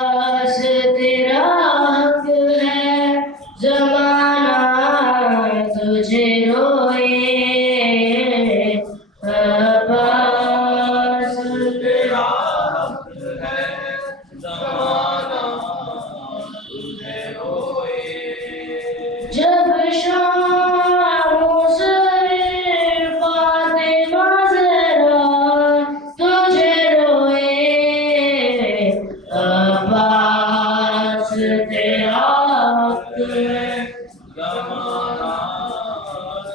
पास तेरा हक है, ज़माना तुझे रोए। पास तेरा हक है, ज़माना तुझे रोए। जब शाम सरे फातिमा ज़रा तुझे रोए। अब्बास तेरा हक है, ज़माना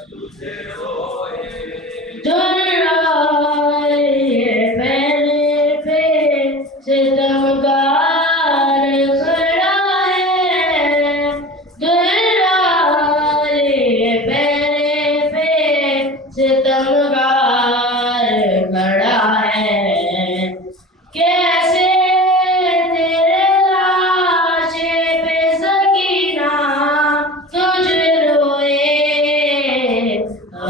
तुझे रोए। दुर्राए मेरे पे सितमगार खड़ा है। दुर्राए मेरे पे सितमगार खड़ा है। कैसे तेरे लाशे पे सकीना तुझ रोए।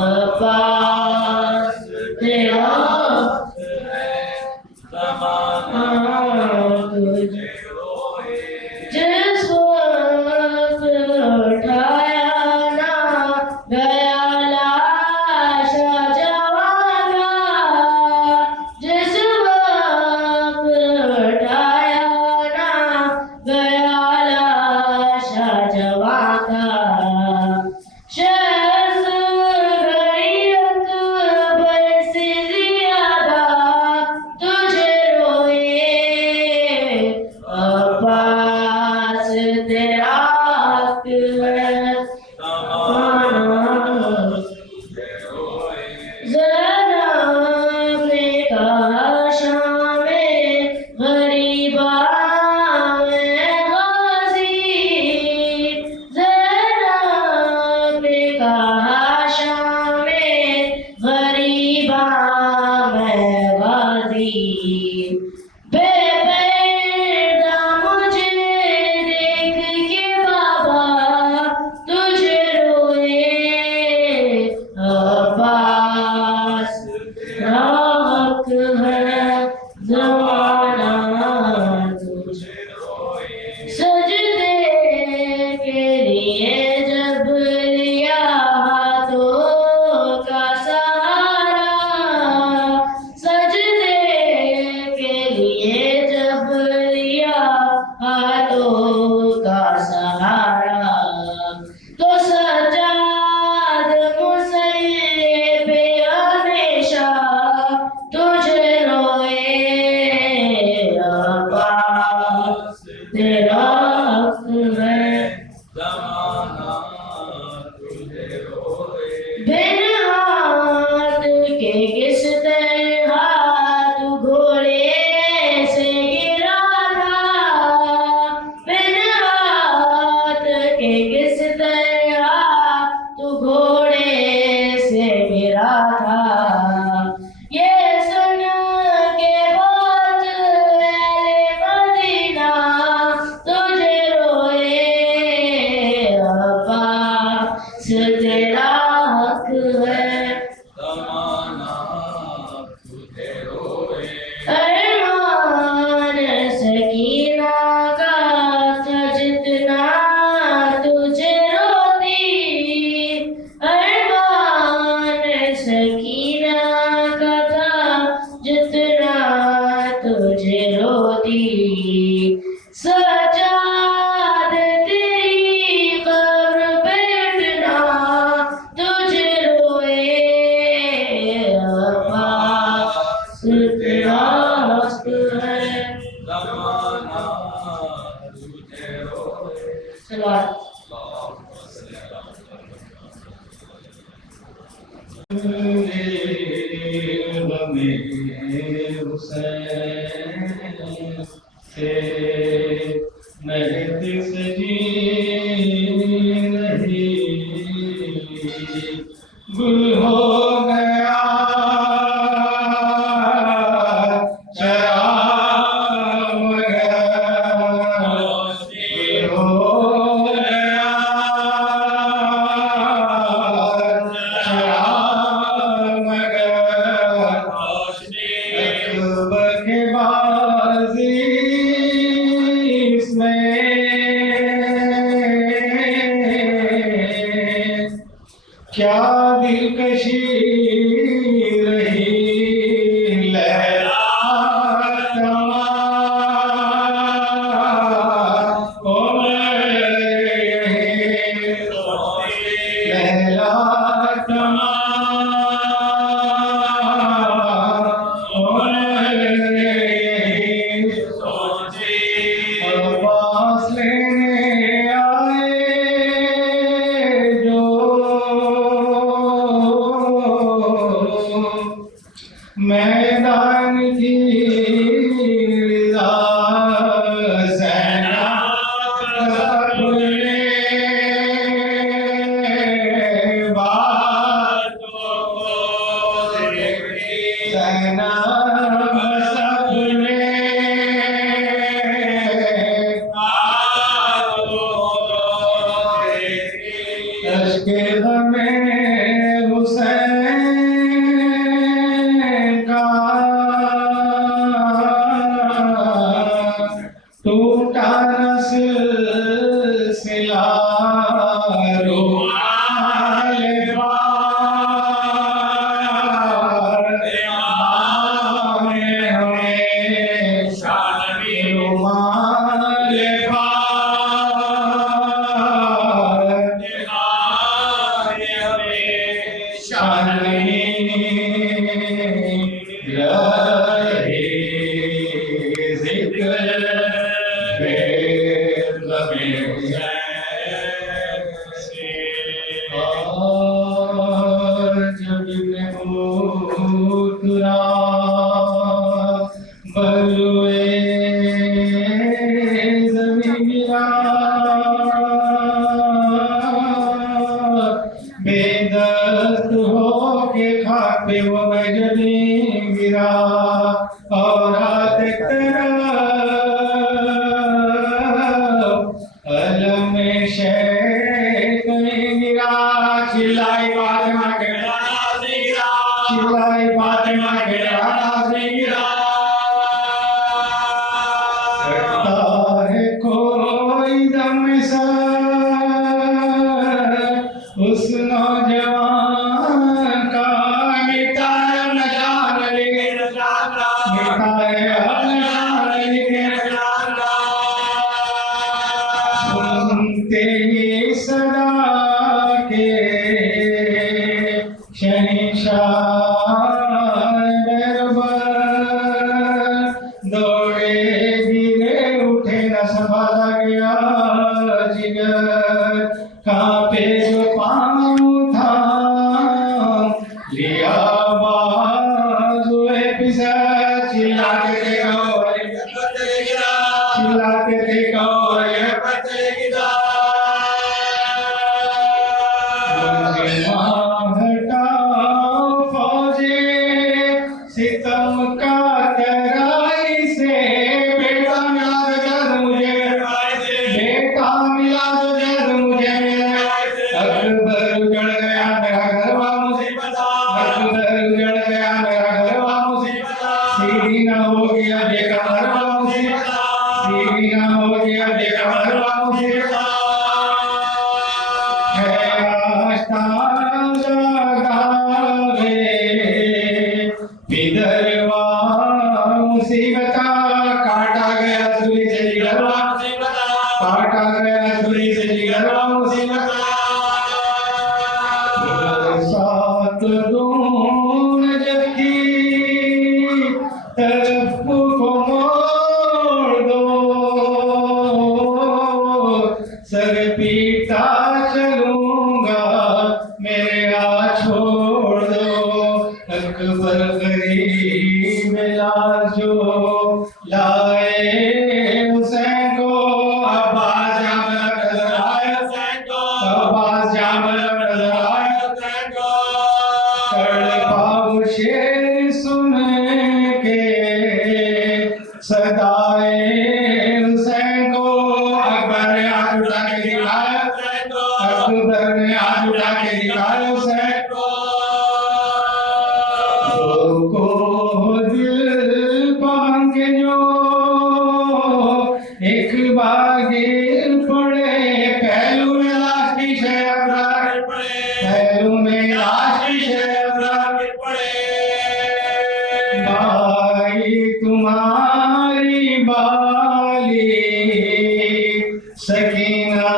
अब्बास तेरा हक है, ज़माना तुझे रोए। जिस वक्त उठाया ना गया लाश जवान का, जिस वक्त उठाया ना गया लाश जवान का, शख्स गरीब बरसे ज़ियादा तुझे रोए। अब्बास तेरा हक है, ज़माना तुझे रोए। ज़ैनब ने कहा शामे गरीबा में गाज़ी। ज़ैनब ने कहा शामे गरीबा में गाज़ी। बेपर्दा मुझे देख के बाबा तुझे रोए। अब्बास तेरा हक है, ज़माना तुझे रोए। सजदे के लिए जब लिया हाथों का सहारा, सजदे के लिए जब लिया हाथों का सहारा, तो सजाद मुसल्ले पे हमेशा तुझे रोए। अब्बास तेरा हक है, ज़माना तुझे रोए। बिन हाथ के किस तरह तू घोड़े से गिरा था। बिन हाथ के किस तरह तू घोड़े से गिरा था। ये सुन के बहुत अहले मदीना तुझे रोए। अब्बास तेरा हक है, ज़माना तुझे रोए। अरमान सकीना का था जितना तुझे रोती। अरमान सकीना का था जितना तुझे रोती। सजाद तेरी कब्र पे इतना तुझे रोए। अब्बास तेरा हक सल्लल्लाहु गुल हो गया शराब गया गुल हो गया शराब गया बखेबाजी इसमें क्या दिलकशी रही लहरा तमा ओ लहरा तमा पास लेने आए जो मैदान की रिज़ा ज़ैना सबने बातों को ज़ैना सबने अश्के ग़मे हुसैन का टूटा न सिलसिला रुमाल पार हमें रुमाल पार शानी रहे जिक्र जब उतरा बलुए ज़मीं गिरा बेदस्त होके खाक पे वो जमीन गिरा और हाथ तरफ अलम शेख में गिरा चिल्लाई फातिमा के नाम से गिरा चिल्लाई फातिमा के नाम से गिरा करता है कोई दम सा उस नौजवान का मिटाया न जान लेके मिटाया न जान लेके सुनते ही सदा के शहंशाह दरबार दौड़े गिरे उठे न संभाला गया जिगर कांपे जो पाँव था लिया बाजुए पिसा चिल्लाते थे गौर चिल्लाते थे गौर हटाओ फौजे सितम का तराई से बेटा मिला दो जल्द मुझे बेटा मिला दो जल्द मुझे अकबर उजड़ गया मेरा घरवा मुसीबत अकबर उजड़ गया मेरा घरवा मुसीबत सीना हो गया देखा घरवा मुसीबत सीना हो गया देखा घरवा मुसीबत है आस्ताना गावे पिदरवा मुसीबत काटा गया सुरी से जिगरवा काटा गया सुरी से जिगरवा मुसीबत साथ दून जबकि तरफ को मोड़ दो सर जो लाए हुसैन को, अब्बास जामल नजर आए हुसैन को, अब्बास जामल नजर आए हुसैन को। तड़पा वो शेर सुन के सदाए हुसैन को, अकबर ने हाथ उठा के दिखाया हुसैन को, अकबर ने हाथ उठा के दिखाया हुसैन को। को दिल पांग जो एक बागे पड़े, पहलू में लाश की शहबरार पड़े, पहलू में लाश की शहबरार पड़े। भाई तुम्हारी बाली सकीना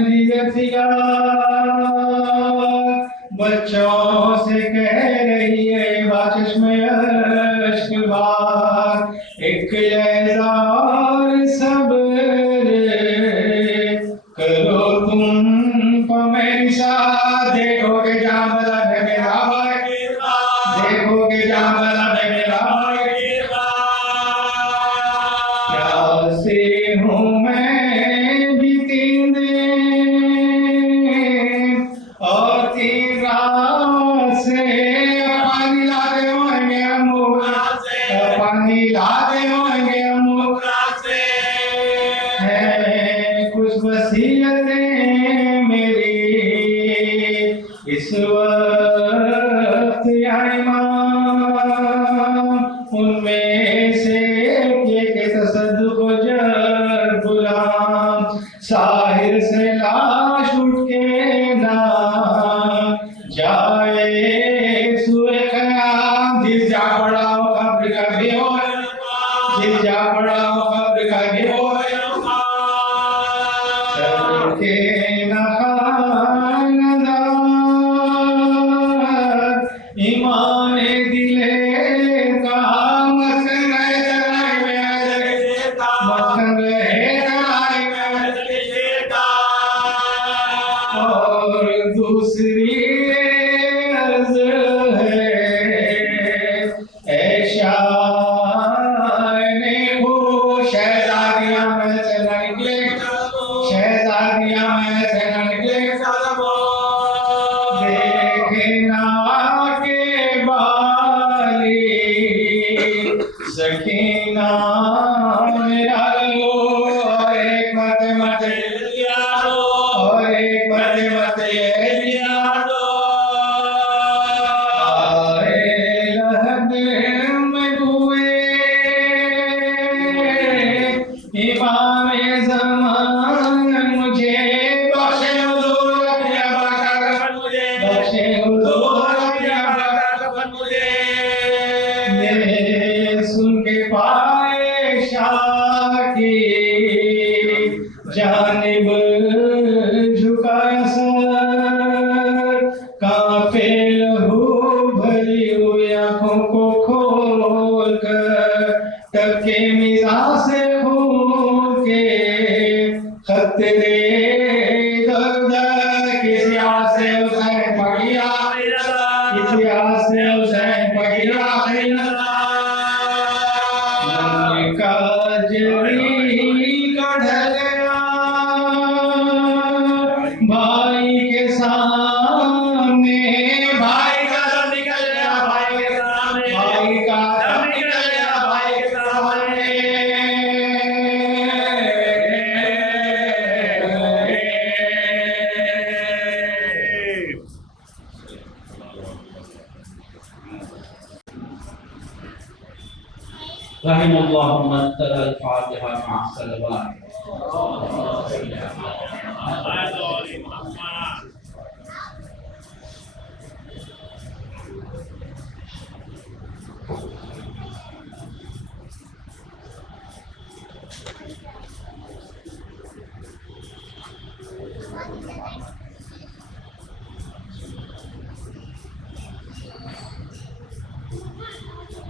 लियतिया बच्चों से कह रही है बारिश में अश्कबार, एक लहजा और सब्र करो तुम को मेरे साथ। देखोगे जामला है मेरा भाई, देखोगे जामला है मेरा भाई। प्यासे हूँ मैं भी 3 दिन और 3 रात से, पानी लाते होंगे मुगरा से, पानी लाते होंगे मुगरा से। है कुछ वसीयतें मेरी इस वक्त या इमाम, उनमें से ये के तसद्दुक़ जर गुलाम, साहिर से लाश उठ के ना जाए सुए क़याम। जिस जा पड़ा हो कब्र का भी हो, जिस जा पड़ा हो कब्र का भी हो। के नखानदार इमाम दिले का मसन है तराई में देता, मसन है तराई में देता। और दूसरी अर्ज है ऐशाने को, शहजादियां में से न निकले, शहजादियां में से न निकले। देखना के बाली सकीना मेरा लो, और एक मत मत लिया लो, और एक मत मत लिया लो। आए लहद में हुए इमाम ज़मान मुझे बख्शे हुज़ूर अपने अबा मुझे, बख्शे हुज़ूर अपने अबा मुझे। मेरे सुन के पाए शाह की जानिब झुकाया सर, कांपे लहू भरी हुई आंखों को खोल कर, टपके मिज़ा से खून के खतरे दर्द। किसी आस से हुसैन पगिया, किसी आस से हुसैन पगिया। का जरी का ढल गया भाई के सामने, भाई का दम निकल गया भाई के सामने, भाई का दम निकल गया भाई के सामने। रहिमल्लाहु मन तलल फातिहा मअ सलवात।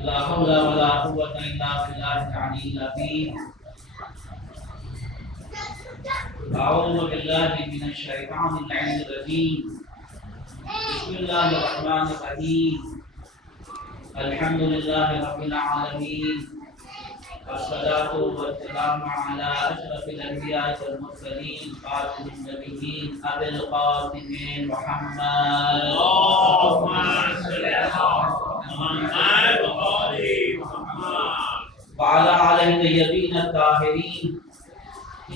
ला हौला वला कुव्वता इल्ला बिल्लाहिल अलिय्यिल अज़ीम। अऊज़ु बिल्लाहि मिनश शैतानिर रजीम। बिस्मिल्लाहिर रहमानिर रहीम। अल्हम्दुलिल्लाहि रब्बिल आलमीन वस्सलातु वस्सलामु अला अशरफिल अंबिया वल मुरसलीन खातिमिन नबिय्यीन अबिल कासिम मुहम्मद अल्लाहुम्मा सल्लि अला मुहम्मद व आलि मुहम्मद व अला आलिहि तय्यबीन ताहिरीन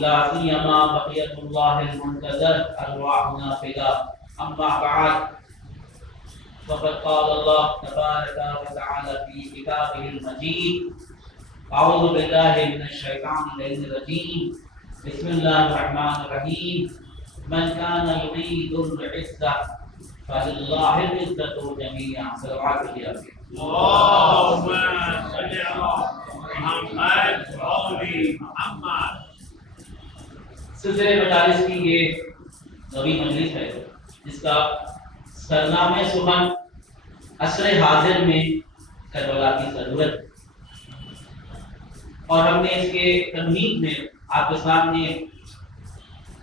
ला सियमा बक़ियतुल्लाहिल मुंतज़र अरवाहुना फिदा अम्मा बाद फ़क़द क़ाल अल्लाह तबारक व तआला फ़ी किताबिहिल मजीद अऊज़ु बिल्लाहि मिनश शैतानिर रजीम बिस्मिल्लाहिर रहमानिर रहीम मन काना युरीदुल इज़्ज़ह फलिल्लाहिल इज़्ज़तु जमीअन सल्लल्लाहु अलैहि अल्लाहुम्मा सल्लि अला मुहम्मद व आलि मुहम्मद। सिलसिले मजालिस की ये नवी मजलिस है जिसका सरनामे सुबह असर हाजिर में करबला की जरूरत, और हमने इसके तमहीद में आपके सामने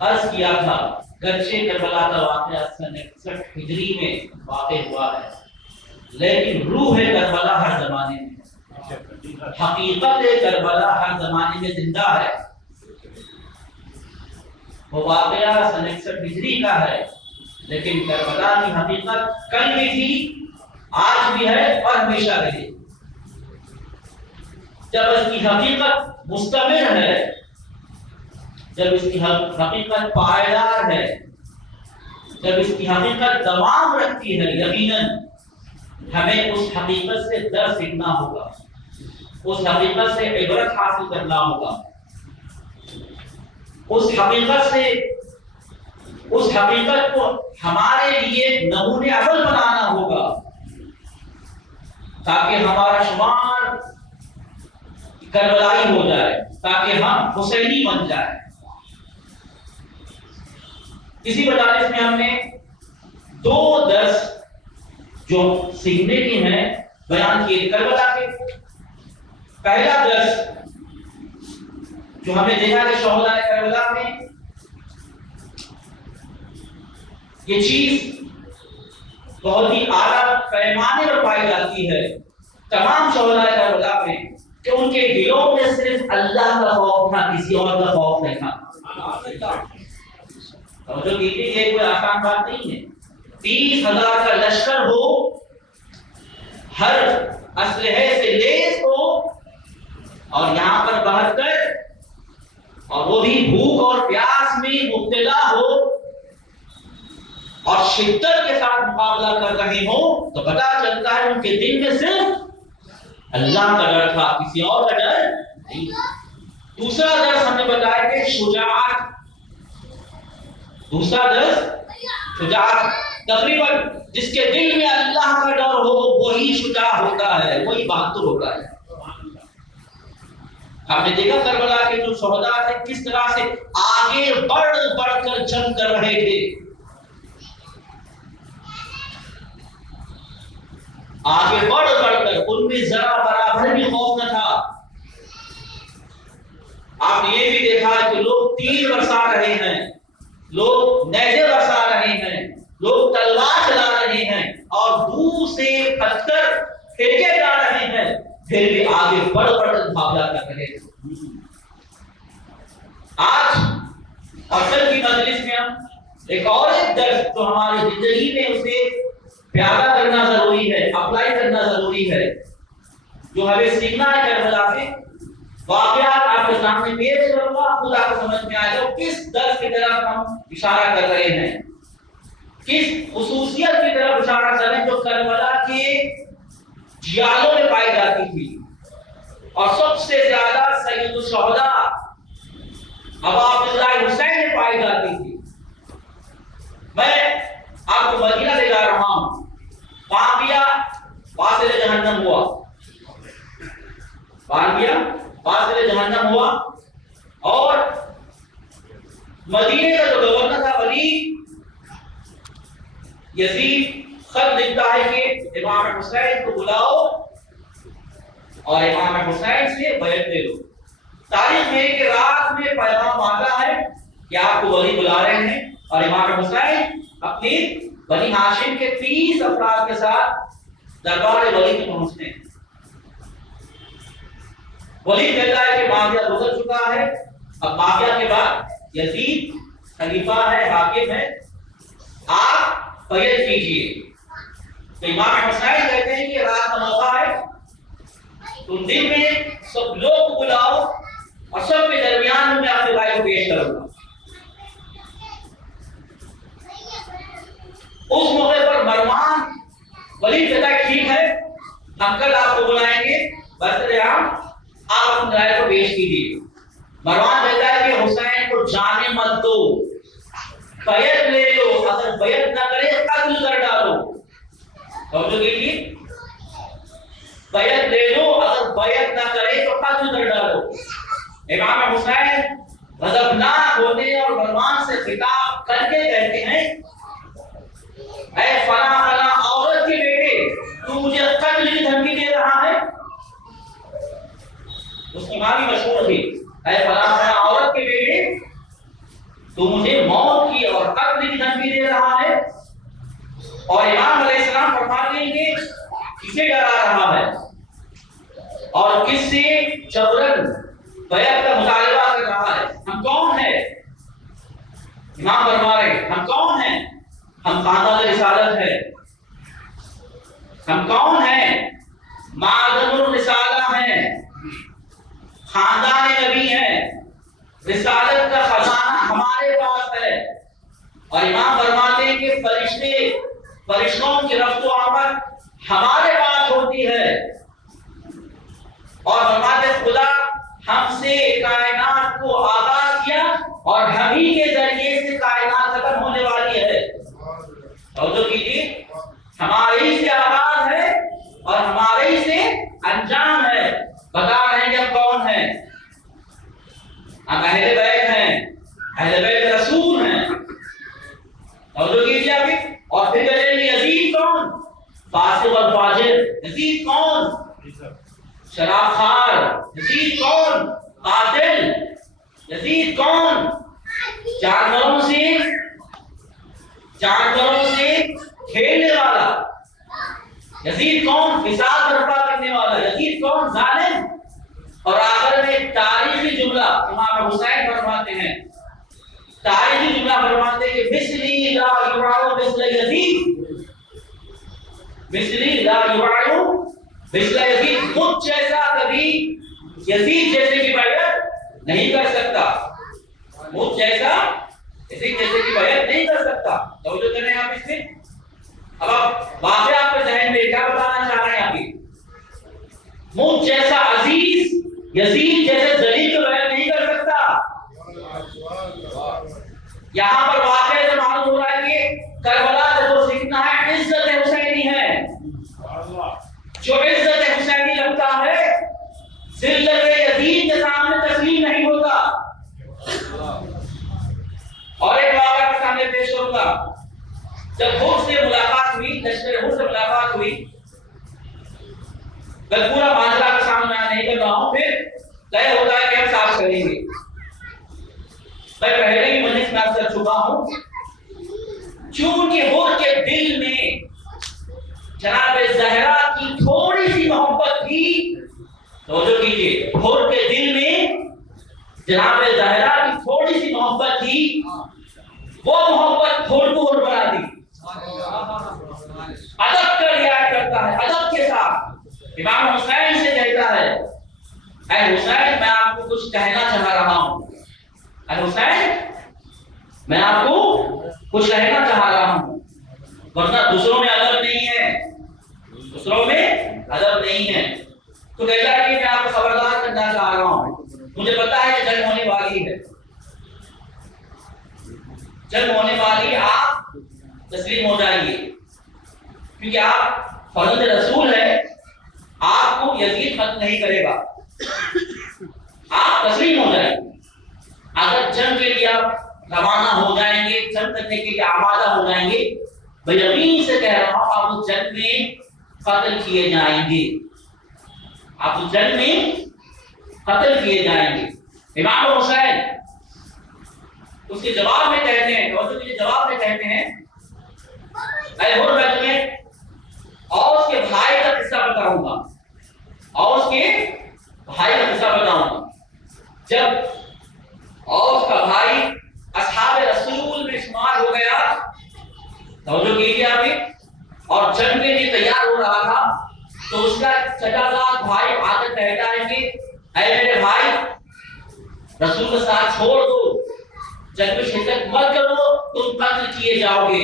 अर्ज किया था गर्चे करबला का वाक़या सन 61 हिजरी में वाक़ हुआ है, लेकिन रूह करबला हर जमाने में, हकीकत करबला हर जमाने में जिंदा है। वो वाक़या सन 61 हिजरी का है, लेकिन करबला की हकीकत कल भी थी, आज भी है और हमेशा रहेगी। जब इसकी हकीकत मुस्तमिर है, जब इसकी हकीकत पायदार है, जब इसकी हकीकत दवाम रखती है, यकीनन हमें उस हकीकत से दर्स सीखना होगा, उस हकीकत से इबरत हासिल करना होगा, उस हकीकत को हमारे लिए नमूने अमल बनाना होगा, ताकि हमारा शुमार करबलाई हो जाए, ताकि हम हुसैनी बन जाए। इसी मजालिस में हमने 2 दर्स जो सीखने के हैं बयान किए करबला के। पहला दर्स जो हमें देखा कि शोहदा करबला में ये चीज बहुत ही आला पैमाने पर पाई जाती है तमाम शोहदा करबला में कि उनके दिलों में सिर्फ अल्लाह का खौफ था, किसी और का खौफ नहीं था। और जो कीजिए ये कोई आसान बात नहीं है। 30,000 का लश्कर हो, हर असलहे से लैस हो, और यहाँ पर 72 और वो भी भूख और प्यास में मुब्तला हो और शिद्दत के साथ मुकाबला कर रहे हो, तो पता चलता है उनके दिल में सिर्फ अल्लाह का डर था, किसी और का डर नहीं। दूसरा दर्स हमने बताया कि शुजाअत, दूसरा दर्स शुजाअत, तकरीबन जिसके दिल में अल्लाह का डर हो वही शुजा होता है, वही बहादुर होता है। आपने देखा करबला के जो शोहदा थे किस तरह से आगे बढ़ बढ़कर जंग कर रहे थे, आगे बढ़ बढ़कर, उनमें जरा बराबर भी खौफ न था। आपने ये भी देखा कि लोग तीर बरसा रहे हैं, लोग नेज़े बरसा रहे हैं, लोग तलवार चला रहे हैं और दूर से पत्थर फेंके जा रहे हैं, फिर भी आगे बढ़ बढ़कर मुकाबला कर रहे थे। आज और कल की मजलिस में हम एक दर्स जो हमारी जिंदगी में उसे प्यारा करना जरूरी है, अप्लाई करना जरूरी है, जो हमें सीखना है करबला से। वाक़यात आपके सामने पेश करूंगा, खुद आपको समझ में आएगा किस दर्स की तरफ हम इशारा कर रहे हैं, किस खुसूसियत की तरफ इशारा कर रहे हैं जो करबला के जियालों में पाई जाती थी। और सबसे ज्यादा सैयदुल शुहदा अबू अब्दुल्लाह हुसैन में पाई जाती थी। मैं आपको मदीना ले जा रहा हूं, वाक़िया वासिल जहन्नम हुआ, वाक़िया वासिल जहन्नम हुआ, और मदीने का जो गवर्नर था वलीद, यजीद खत लिखता है कि इमाम हुसैन को बुलाओ और इमाम हुसैन से बैत ले लो। तारीख में कि रात में पैगाम आता है कि आपको वली बुला रहे हैं, और इमाम हुसैन अपनी बनी हाशिम के 30 अफराद के साथ दरबार वलीद पहुंचते हैं। वलीद कहता है कि माविया गुजर चुका है, अब माविया के बाद यजीद खलीफा है, हाकिम है, आप बैत कीजिए। तो इमाम हुसैन कहते हैं कि रात का मौका है, तुम दिन में सब लोग को बुलाओ और सबके दरमियान में अपने भाई को पेश करूंगा। उस मौके पर मरवान वलीद कहता है ठीक है, हम कल आपको बुलाएंगे, बरतराम आप अपने राय को पेश कीजिए। मरवान कहता है कि हुसैन को जाने मत दो, बैत ले लो, अगर बैत ना करे कत्ल कर डालो। समझो कीजिए, बैत ले लो, अगर बैत ना करे तो कत्ल कर डालो। इमाम हुसैन गजबनाक होते हैं और मरवान से खिताब करके कहते हैं, ऐ फला फला औरत के बेटे, तू मुझे कत्ल की धमकी दे रहा है। उसकी मां भी मशहूर थी, ऐ फला फला औरत के बेटे, तू मुझे मौत की और कत्ल की धमकी दे रहा है। और इमाम अलैहिस्सलाम फरमाते हैं कि किसे डरा रहा है और किससे जबरन बैत का मुतालबा कर रहा है, हम कौन है? इमाम फरमा रहे हम कौन हैं? हम खानदान रिसालत है। हम कौन है? मादनुर रिसाला है, खानदान नबी है, रिसालत का खजाना हमारे पास है। और इमाम फरमाते हैं कि फरिश्तों की रफ्तो आमद हमारे पास होती है। और फरमाते खुदा हमसे कायनात को आगाज किया और हम ही के जरिए से कायनात खत्म होने वाली है। तो कीजिए, हमारे ही से आगाज है और हमारे ही से अंजाम है। बता रहे हैं कि हम कौन हैं? हम अहले बैत हैं, अहले बैत रसूल हैं। तो कीजिए अभी, और फिर कहेंगे यजीद कौन? फासिक और फाजिर। यजीद कौन? शराबखार। यजीद कौन? कातिल। यजीद कौन? जानवरों से खेलने वाला। यजीद कौन? फिसाद बर्पा करने वाला। यजीद कौन? जालिम। और आखिर में तारीखी जुमला इमाम हुसैन फरमाते हैं, तारीखी जुमला फरमाते हैं कि मिस्ली ला युराउ मिस्ल यजीद, मिस्ली ला युराउ मिस्ल यजीद, मुझ जैसा कभी यजीद जैसे की बैत नहीं कर सकता, मुझ जैसा यजीद जैसे की बैत नहीं कर सकता। तो जो करें आप इसमें, अब आप वाकई आपके जहन में क्या बताना चाह रहे हैं? अभी मुझ जैसा अजीज यजीद जैसे जलील को बैत नहीं कर सकता। यहाँ पर वाकई से मालूम हो रहा है कि करबला से जो सीखना है इज्जत हुसैनी है। जो इज्जत हुसैनी लगता है जिल्लत यजीद के सामने तस्लीम नहीं होता। और एक वाक़या के सामने पेश करूंगा। जब हुर से मुलाकात हुई, लश्कर हुर से मुलाकात हुई, मैं पूरा माजरा का सामना नहीं कर रहा हूं, फिर तय होता है कि हम साफ करेंगे। मैं पहले ही मजलिस में कर चुका हूं, चूंकि हुर के दिल में जनाब ज़हरा की थोड़ी सी मोहब्बत थी। तो जो कीजिए, हुर के दिल में जनाब ज़हरा की थोड़ी सी मोहब्बत थी, वो मोहब्बत हुर को हुर बना दी। अदब का रियायत करता है, अदब के साथ इमाम हुसैन से कहता है, ऐ हुसैन मैं आपको कुछ कहना चाह रहा हूं। ऐ हुसैन मैं आपको कुछ कहना चाह रहा हूं, वरना दूसरों में अदब नहीं है, दूसरों में अदब नहीं है। तो कहता है कि मैं आपको खबरदार करना चाह रहा हूं, मुझे पता है कि जंग होने वाली है, जंग होने वाली, आप तस्लीम हो जाइए, क्योंकि आप फर्द रसूल है, आपको यजीद खत्म नहीं करेगा, आप तस्लीम हो जाएंगे। अगर जंग के लिए आप रवाना हो जाएंगे, जंग करने के लिए आमादा हो जाएंगे, मैं यकीन से कह रहा हूं आप उस जंग में कत्ल किए जाएंगे, आप उस जंग में कत्ल किए जाएंगे। इमाम हुसैन उसके जवाब में कहते हैं, और जो जवाब में कहते हैं, ऐ हुर मैं तुम्हें और उसके भाई का किस्सा बताऊंगा, और उसके भाई का किस्सा बताऊंगा। जब और उसका भाई असहाब रसूल में शुमार हो गया, समझो कीजिए आपने, और जंग के लिए तैयार हो रहा था, तो उसका चचाजाद भाई आकर कहता है कि ऐ मेरे भाई, रसूल का साथ छोड़ दो, जंग में शिरकत मत करो, तुम कत्ल किए जाओगे,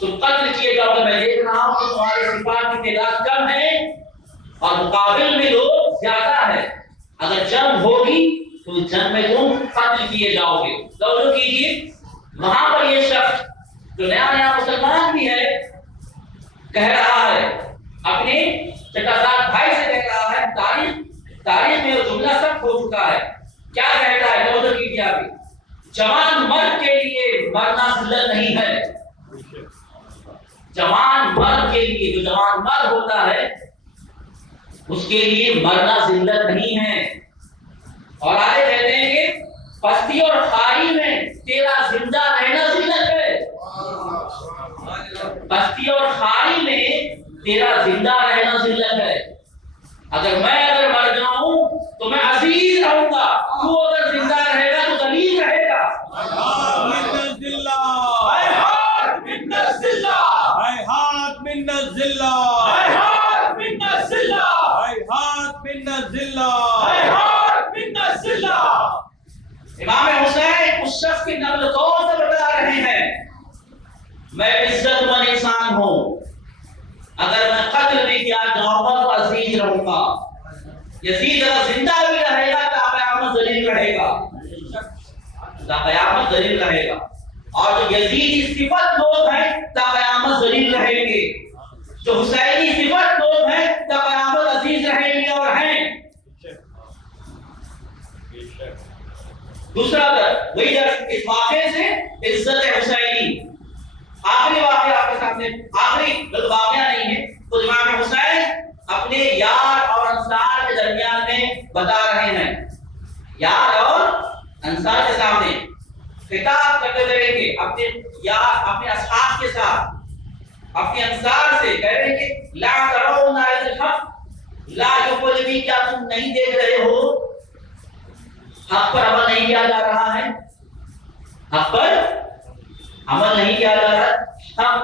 तुम कत्ल किए जाओगे। मैं देख रहा हूं कि तुम्हारे सिपाही की तादाद कम है और मुकाबिल में लोग ज्यादा है, अगर जंग होगी तो जंग में तुम कत्ल किए जाओगे। समझो कीजिए, वहां पर ये शख्स जो नया नया मुसलमान भी है कह रहा है, अपने चचाजाद भाई से कह रहा है, तारीख में वो जुमला सब हो चुका है। क्या कहता है? समझो कीजिए आप, जवान मर्द के लिए मरना जिल्लत नहीं है। जवान मर्द के लिए, जो जवान मर्द होता है उसके लिए मरना जिल्लत नहीं है। और आगे कहते हैं कि पस्ती और खाई में तेरा जिंदा रहना जिल्लत है। पस्ती और खाई में तेरा जिंदा रहना जिल्लत है। अगर मर जाऊं तो मैं अजीज रहूंगा, तू अगर जिंदा रहेगा तो दलील रहेगा। इमाम हुसैन उस शख्स की नक़ल कौल से बता रहे हैं, मैं इज्जतमंद इंसान हूं, अगर मैं कत्ल भी किया जाऊंगा तो अजीज रहूंगा। यजीद अगर जिंदा भी रहेगा तो क़यामत जलील रहेगा, क़यामत जलील रहेगा। और जो यजीदी सिफत लोग हैं तो क़यामत जलील रहेंगे, जो हुसैनी सिफत लोग हैं तो क़यामत अजीज रहेंगे और हैं। दूसरा दर वही दर इस वाक़े से इज्जत हुसैनी। आखिरी वाक़या आपके सामने, आखिरी वाक़या नहीं है, तो इमाम हुसैन अपने यार और अंसार के दरमियान में बता रहे हैं, यार और अंसार के सामने खिताब करते रहेंगे, अपने यार अपने असहाब के साथ, अपने अंसार से कह रहे हैं कि ला तरौना अल हक ला युक़लबी, क्या तुम नहीं देख रहे हो हक पर अमल नहीं किया जा रहा है, हक पर अमल नहीं किया जा रहा, हक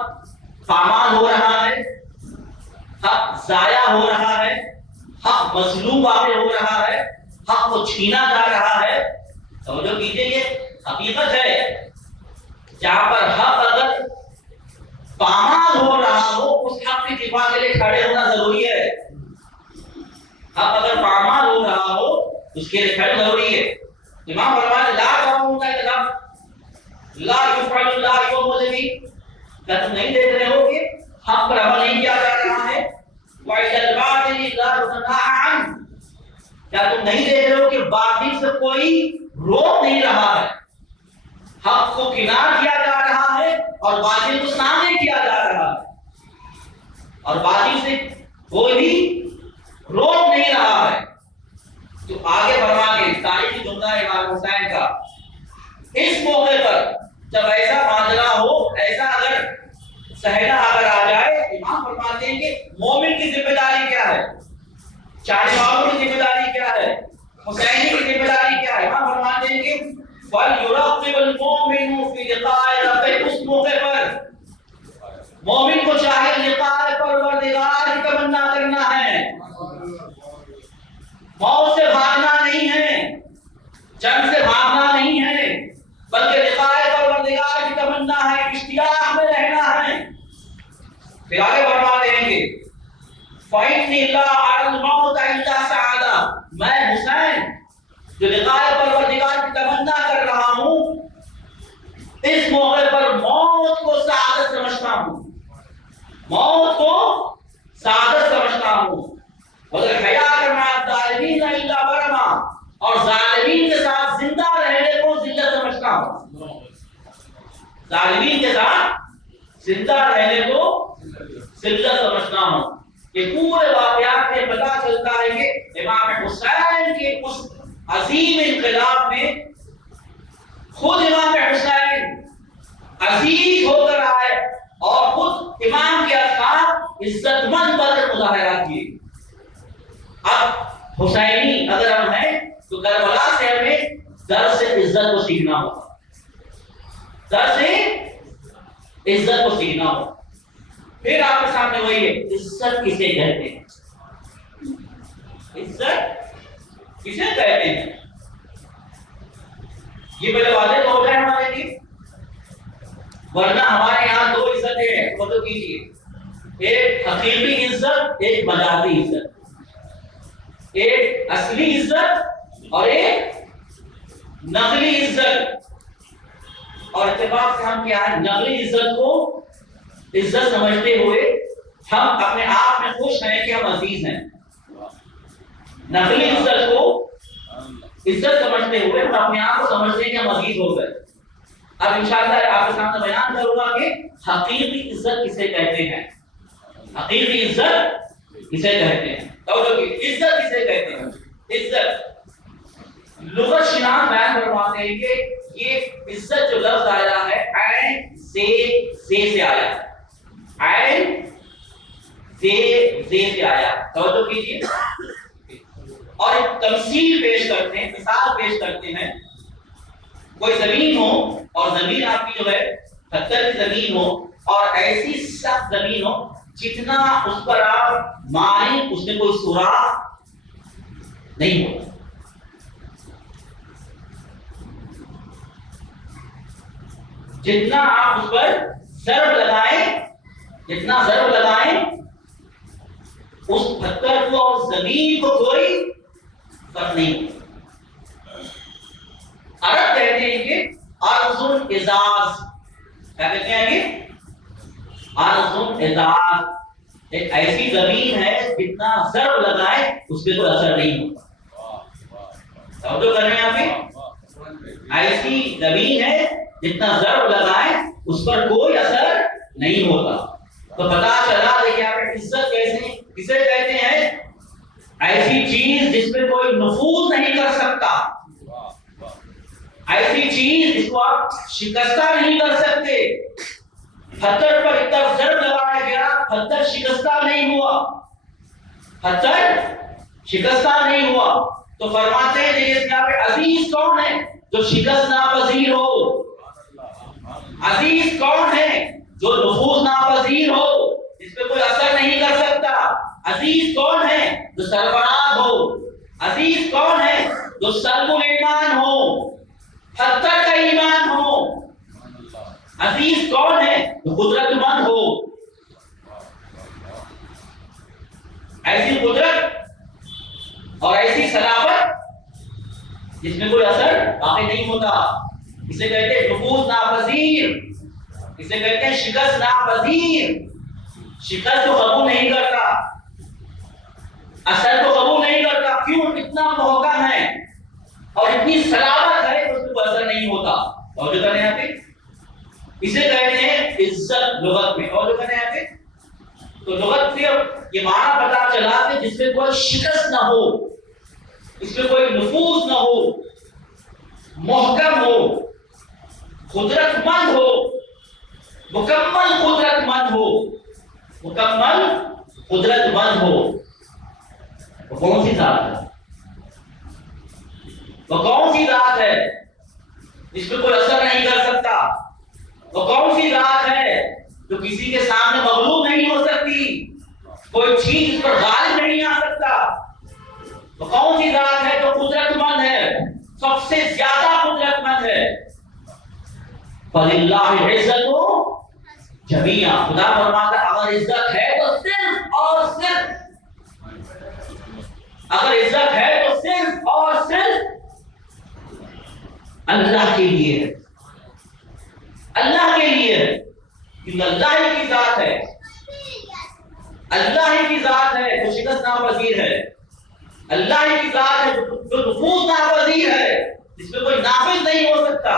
पामाल हो रहा है, हक जाया हो रहा है, हक मजलूम वाक़े हो रहा है, हक को छीना जा रहा है। समझो कीजिए, ये हकीकत है। जहां पर हक अगर पामाल हो रहा हो, उस हक की दिफा के लिए खड़े होना जरूरी है। हक अगर पामाल हो रहा हो उसके लिए खड़े जरूरी है। इमाम फरमाते ला तरौना अल हक ला युफ़अलु ला युज़लि, क्या तुम नहीं देख रहे हो कि हक पर अमल नहीं किया जा रहा है, व इलल बातिल ला युतनाहा अन, क्या तुम नहीं देख रहे हो कि बातिल से कोई रोक नहीं रहा है, हक को किनार किया जा रहा है और बातिल को सामने किया जा रहा है, और बातिल से कोई भी रोक नहीं रहा है। तो आगे बढ़वा के तारीखी जुमला इमाम हुसैन का, इस मौके पर जब ऐसा माजरा हो, ऐसा अगर सहना अगर आ जाए, इमाम फरमाते हैं कि मोमिन की जिम्मेदारी क्या है, चाहे बाबू की जिम्मेदारी क्या है, हुसैनी की जिम्मेदारी क्या है। इमाम फरमाते हैं कि फल युरक़िबुल मोमिनु फी लिक़ाए रब्बिह, उस मौके पर मोमिन को चाहे लिक़ाए परवरदिगार की तमन्ना करना है, मौत से भागना नहीं है, जंग से भागना नहीं है, बल्कि लिक़ाए परवरदिगार की तमन्ना है, इश्तियाक में रहना है। फिर आगे बढ़वा देंगे, फ़इन्नी ला अरल मौत इल्ला सआदा, मैं हुसैन जो लिक़ाए परवरदिगार की तमन्ना कर रहा हूं, इस मौके पर मौत को सआदत समझता हूं, मौत को सआदत समझता हूं। और जालिमीन के साथ जिंदा रहने को जिल्लत समझता हूं, जालिमीन के साथ जिंदा रहने को जिल्लत समझता हूं। ये पूरे वाक़यात में पता चलता है कि इमाम हुसैन के उस अजीम इनकलाब में खुद इमाम हुसैन अजीज होकर आए और खुद इमाम के असहाब इज्जतमंद बनकर मुजाहरा किए। अब हुसैनी अगर हम हैं तो करबला से हमें दर से इज्जत को सीखना होगा, दर से इज्जत को सीखना होगा। फिर आपके सामने वही है, इज्जत किसे कहते हैं? इज्जत किसे कहते हैं? ये पहले वादे हो जाए हमारे लिए, वरना हमारे यहाँ दो इज्जतें हैं, मतलब कीजिए, एक हकीकी इज्जत, एक मजाजी इज्जत, एक असली इज्जत और एक नकली इज्जत। और इत्तेफाक से हम क्या है, नकली इज्जत को इज्जत समझते हुए हम अपने आप में खुश हैं कि हम अजीज हैं। नकली इज्जत को इज्जत समझते हुए हम अपने आप को समझते हैं कि हम अजीज हो गए। अब इंशाअल्लाह आपके सामने बयान करूंगा कि हकीकी इज्जत किसे कहते हैं, हकीकी इज्जत किसे कहते हैं, तो इज्जत किसे कहते हैं। इज्जत लुगत शिनास बयान करवाते हैं कि ये इज्जत जो लफ्ज आया है ऐन से आया है, ऐन से आया, तो कीजिए। और एक तमसील पेश करते हैं, मिसाल पेश करते हैं। कोई जमीन हो और जमीन आपकी जो है पत्थर की जमीन हो और ऐसी सख्त जमीन हो जितना उस पर आप मारे उसमें कोई सुराख नहीं हो, जितना आप उस पर ज़रब लगाएं, जितना ज़रब लगाएं उस पत्थर को और जमीन को कोई फर्क नहीं। अरब कहते हैं कि अर्जुन इजाज, क्या कहते हैं ये? अर्जुन इजाज, एक ऐसी जमीन है जितना ज़रब लगाए उसपे कोई असर नहीं होता। समझो कर रहे हैं आप ये? ऐसी जमीन है जितना ज़रब लगाए उस पर कोई असर नहीं होता। तो पता चला देखिए आप इज्जत कैसे किसे कहते हैं? ऐसी चीज जिसमें कोई नफूज नहीं कर सकता, ऐसी चीज जिसको आप शिकस्ता नहीं कर सकते। पत्थर पर इतना ज़रब लगाया गया, पत्थर शिकस्ता नहीं हुआ, पत्थर शिकस्ता नहीं हुआ। तो फरमाते हैं जैसे यहाँ पे अजीज कौन है जो शिकस्त नापजीर हो, अजीज कौन है जो नफूज नापजीर हो, जिसपे कोई असर नहीं कर सकता। अजीज कौन है जो सरफराज हो, अजीज कौन है जो सल्बुल ईमान हो, पत्थर का ईमान हो। अजीज कौन है जो कुदरतमंद हो, ऐसी कुदरत और ऐसी सलामत जिसमें कोई असर बाकी नहीं होता। इसे कहते हैं नफूज नापजीर, इसे कहते हैं शिकस्त नापजीर। शिकस्त को कबूल नहीं करता, असर को कबूल नहीं करता। क्यों? इतना महकम है और इतनी सलामत है कि उसको असर नहीं होता। और जो कहने यहाँ पे इसे कहते हैं इज्जत लुगत में। और जो कहने यहाँ पे तो लुगत से ये माना पता चला कि जिसमें कोई शिकस्त ना हो, इसमें कोई नफूज ना हो, महकम हो, कुदरतमंद हो, मुकम्मल कुदरतमंद हो, मुकम्मल कुदरतमंद हो। वो कौन सी जात है? वो कौन सी जात है जिसमें कोई असर नहीं कर सकता? वो कौन सी जात है जो किसी के सामने मगलूब नहीं हो सकती, कोई चीज इस पर गालिब नहीं आ सकता? वो कौन सी जात है जो कुदरतमंद है, सबसे ज्यादा कुदरतमंद है? फलिल्लाहि इज्जतु जमीआ। खुदा फरमाता अगर इज्जत है तो सिर्फ और सिर्फ, अगर इज्जत है तो सिर्फ और सिर्फ अल्लाह के लिए है, अल्लाह के लिए है। क्योंकि अल्लाह ही की जात है, अल्लाह ही की जात है जो शिकस्त नापजीर है, अल्लाह ही की जात है जो नफूज नापजीर है, जिसमें कोई नाफिज नहीं हो सकता,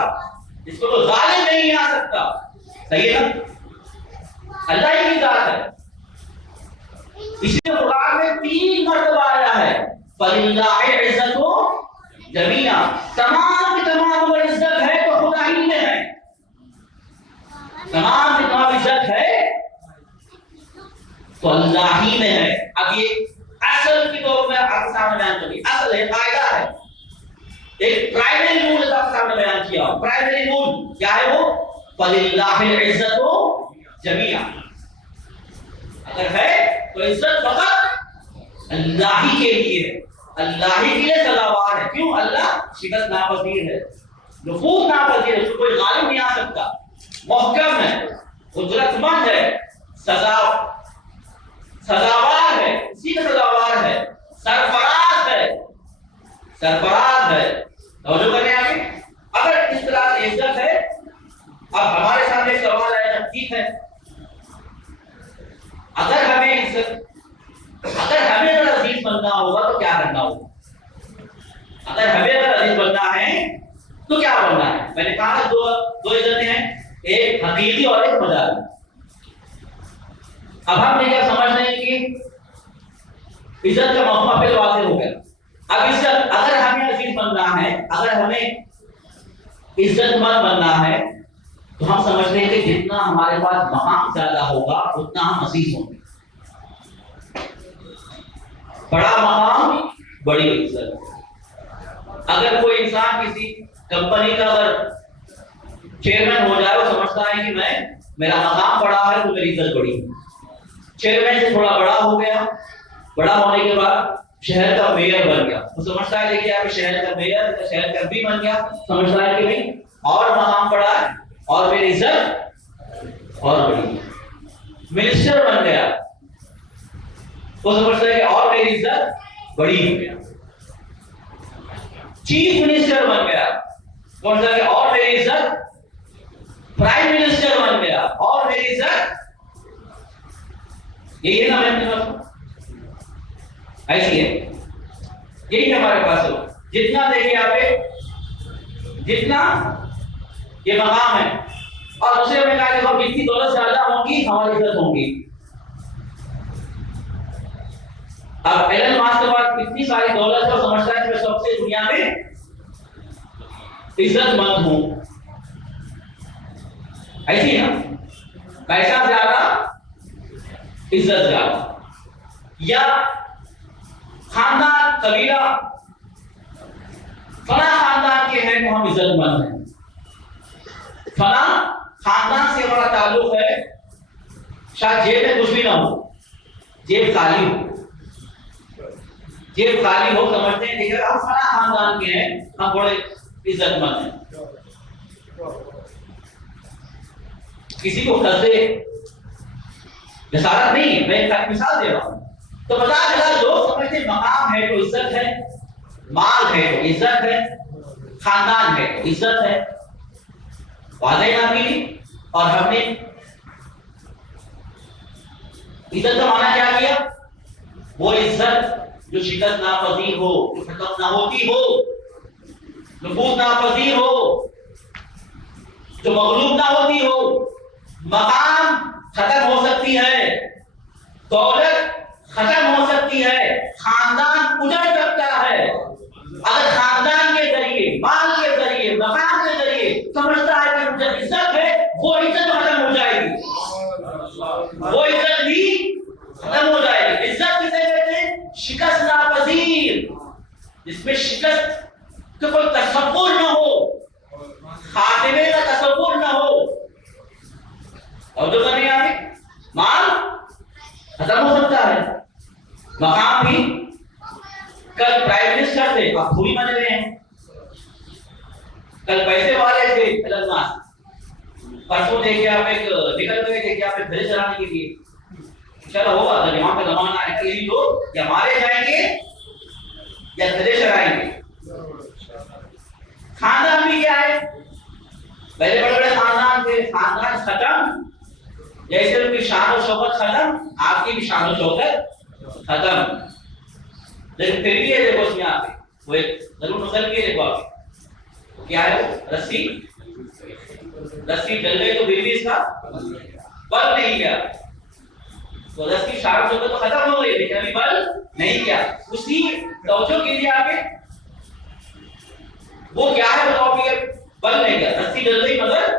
जिसमें कोई जालिम नहीं आ सकता। सही है ना? अल्लाह ही की जात है। इसलिए कुरान में 3 मर्तबा आया है फलिल्लाहि इज्जतु जमीआ। तमाम की तमाम अगर इज्जत है तो खुदा ही में है, तमाम की तमाम इज्जत है तो अल्लाह ही में है। अब ये असल की तो मैं आपके सामने बयान करूंगी, असल है, कायदा है, एक प्राइमरी रूल आपके सामने बयान किया। प्राइमरी रूल क्या है? वो फलिल्लाहिल इज्जतु जमीआ, अगर है तो इज्जत फकत अल्लाह ही के लिए है, अल्लाह ही के लिए सजावार है। क्यों? अल्लाह शिकस्त नापजीर है, नफूज नापजीर है, उसको कोई गालिब नहीं आ सकता, मुहकम है, कुदरतमंद है, सजावार है, उसी का सजावार है, सरफराज है, सरफराज है। तवज्जो करें आगे। अगर इस तरह से इज्जत है, अब हमारे सामने सवाल आएगा, ठीक है, अगर हमें इज्जत, अगर हमें अगर अजीज बनना होगा तो क्या करना होगा? अगर हमें अगर अजीज बनना है तो क्या बनना है? मैंने कहा दो इज्जतें हैं, एक हकीकी और एक मजाजी। अब हमने क्या समझ रहे हैं कि इज्जत का मफहूम फिर वाज़ेह हो गया। अब इज्जत, अगर हमें अजीज बनना है, अगर हमें इज्जतमंद बनना है, तो हम समझते हैं कि जितना हमारे पास मकाम ज्यादा होगा उतना हम अजीज होंगे। बड़ा मकाम, बड़ी इज्जत। अगर कोई इंसान किसी कंपनी का अगर चेयरमैन हो जाए, वो समझता है कि मेरा मकाम बड़ा है तो मेरी इज्जत बड़ी है। चेयरमैन से थोड़ा बड़ा हो गया, बड़ा होने के बाद शहर का मेयर बन गया, वो समझता है देखिए आप शहर का मेयर, शहर का एमपी बन गया, समझता है कि भाई और मकाम बड़ा है और मेरी इज्जत और बड़ी। मिनिस्टर बन गया, वो समझता है कि और मेरी इज्जत बड़ी हो गया। चीफ मिनिस्टर बन गया, समझता है कि और मेरी इज्जत, प्राइम मिनिस्टर बन गया और मेरी इज्जत। यही है ना मैंने, ऐसी है, यही हमारे पास हो। जितना देखिए आप, जितना ये मकाम है, और दूसरे में कहा देखो जितनी दौलत ज्यादा होगी हमारी इज्जत होगी। अब एलन मास्क के पास इतनी सारी दौलत है, समझता है कि मैं सबसे दुनिया में इज्जतमंद हूं। ऐसी है ना, पैसा ज्यादा, इज्जत ज्यादा। या खानदान, कबीला, फला खानदान के हैं तो हम इज्जतमंद हैं, फला खानदान से हमारा ताल्लुक है, शायद जेब में कुछ भी ना हो, जेब खाली हो, जेब खाली हो, समझते हैं देखिए हम फला खानदान के हैं, हम बड़े इज्जतमंद हैं। किसी को खर्चे जसारत नहीं है, मैं एक मिसाल दे रहा हूं। तो 50,000 लोग समझते मकाम है तो इज्जत है, माल है तो इज्जत है, खानदान है तो इज्जत है, वाज़ेह ना मिली। और हमने इज्जत का माना क्या किया? वो इज्जत जो शिकस्त नापजीर हो, जो खत्म ना होती हो, नफूज नापजीर हो, जो मगलूब ना होती हो। मकाम खत्म हो सकती है, दौलत खत्म हो सकती है, खानदान उजड़ सकता है। अगर खानदान के जरिए, माल के जरिए, मकान के जरिए समझता है कि मुझे इज्जत है, वो इज्जत खत्म हो जाएगी, वो इज्जत भी खत्म हो जाएगी। इज्जत किसे कहते हैं? शिकस्त नापजीर, जिसमें शिकस्त का कोई तसव्वुर न हो, खातिमे का तसव्वुर न हो। और जो करने आगे माल खत्म हो सकता है, मकाम भी। कल प्राइम मिनिस्टर थे, अब भूरी बन रहे हैं, कल पैसे वाले थे एलन मास्क, परसों देखिए आप एक निकल गए, देखिए आप एक धरे चलाने के लिए। चलो होगा जब यहाँ पे जमाना है कि लोग या मारे जाएंगे या धरे चलाएंगे। खानदान भी क्या है? पहले बड़े बड़े खानदान थे, खानदान खत्म, जैसे उनकी शान और शौकत खत्म, आपकी भी शान और शौकत खत्म। लेकिन फिर भी ये देखो इसमें आप वो एक जरूर नस्ल के देखो आप क्या है, रस्सी, रस्सी जल गई तो फिर भी इसका बल नहीं गया, तो रस्सी शान और शौकत तो खत्म हो गई, लेकिन अभी बल नहीं गया। उसी तवज्जो के लिए आगे वो क्या है बताओ कि बल नहीं गया, रस्सी जल गई मगर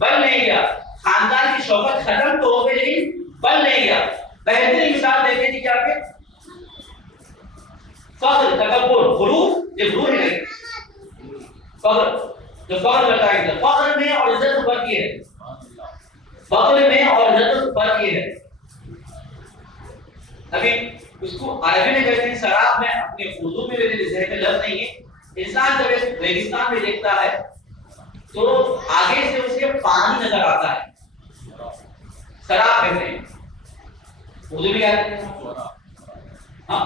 बल नहीं गया। खानदान की शौकत खत्म तो हो गई लेकिन बल नहीं गया। बेहतरीन मिसाल देखे थी क्या पे फख्र तकब्बुर गुरूर ये गुरूर है फख्र जो फख्र करता है फख्र में और इज्जत में फर्क ये है फख्र में और इज्जत में फर्क ये है अभी उसको अरबी में कहते हैं शराब में अपने उर्दू में मेरे जहन में लफ्ज नहीं है इंसान जब एक रेगिस्तान में देखता है तो आगे से उसे पानी नजर आता है शराब कहते हैं उर्दू में क्या कहते हैं हाँ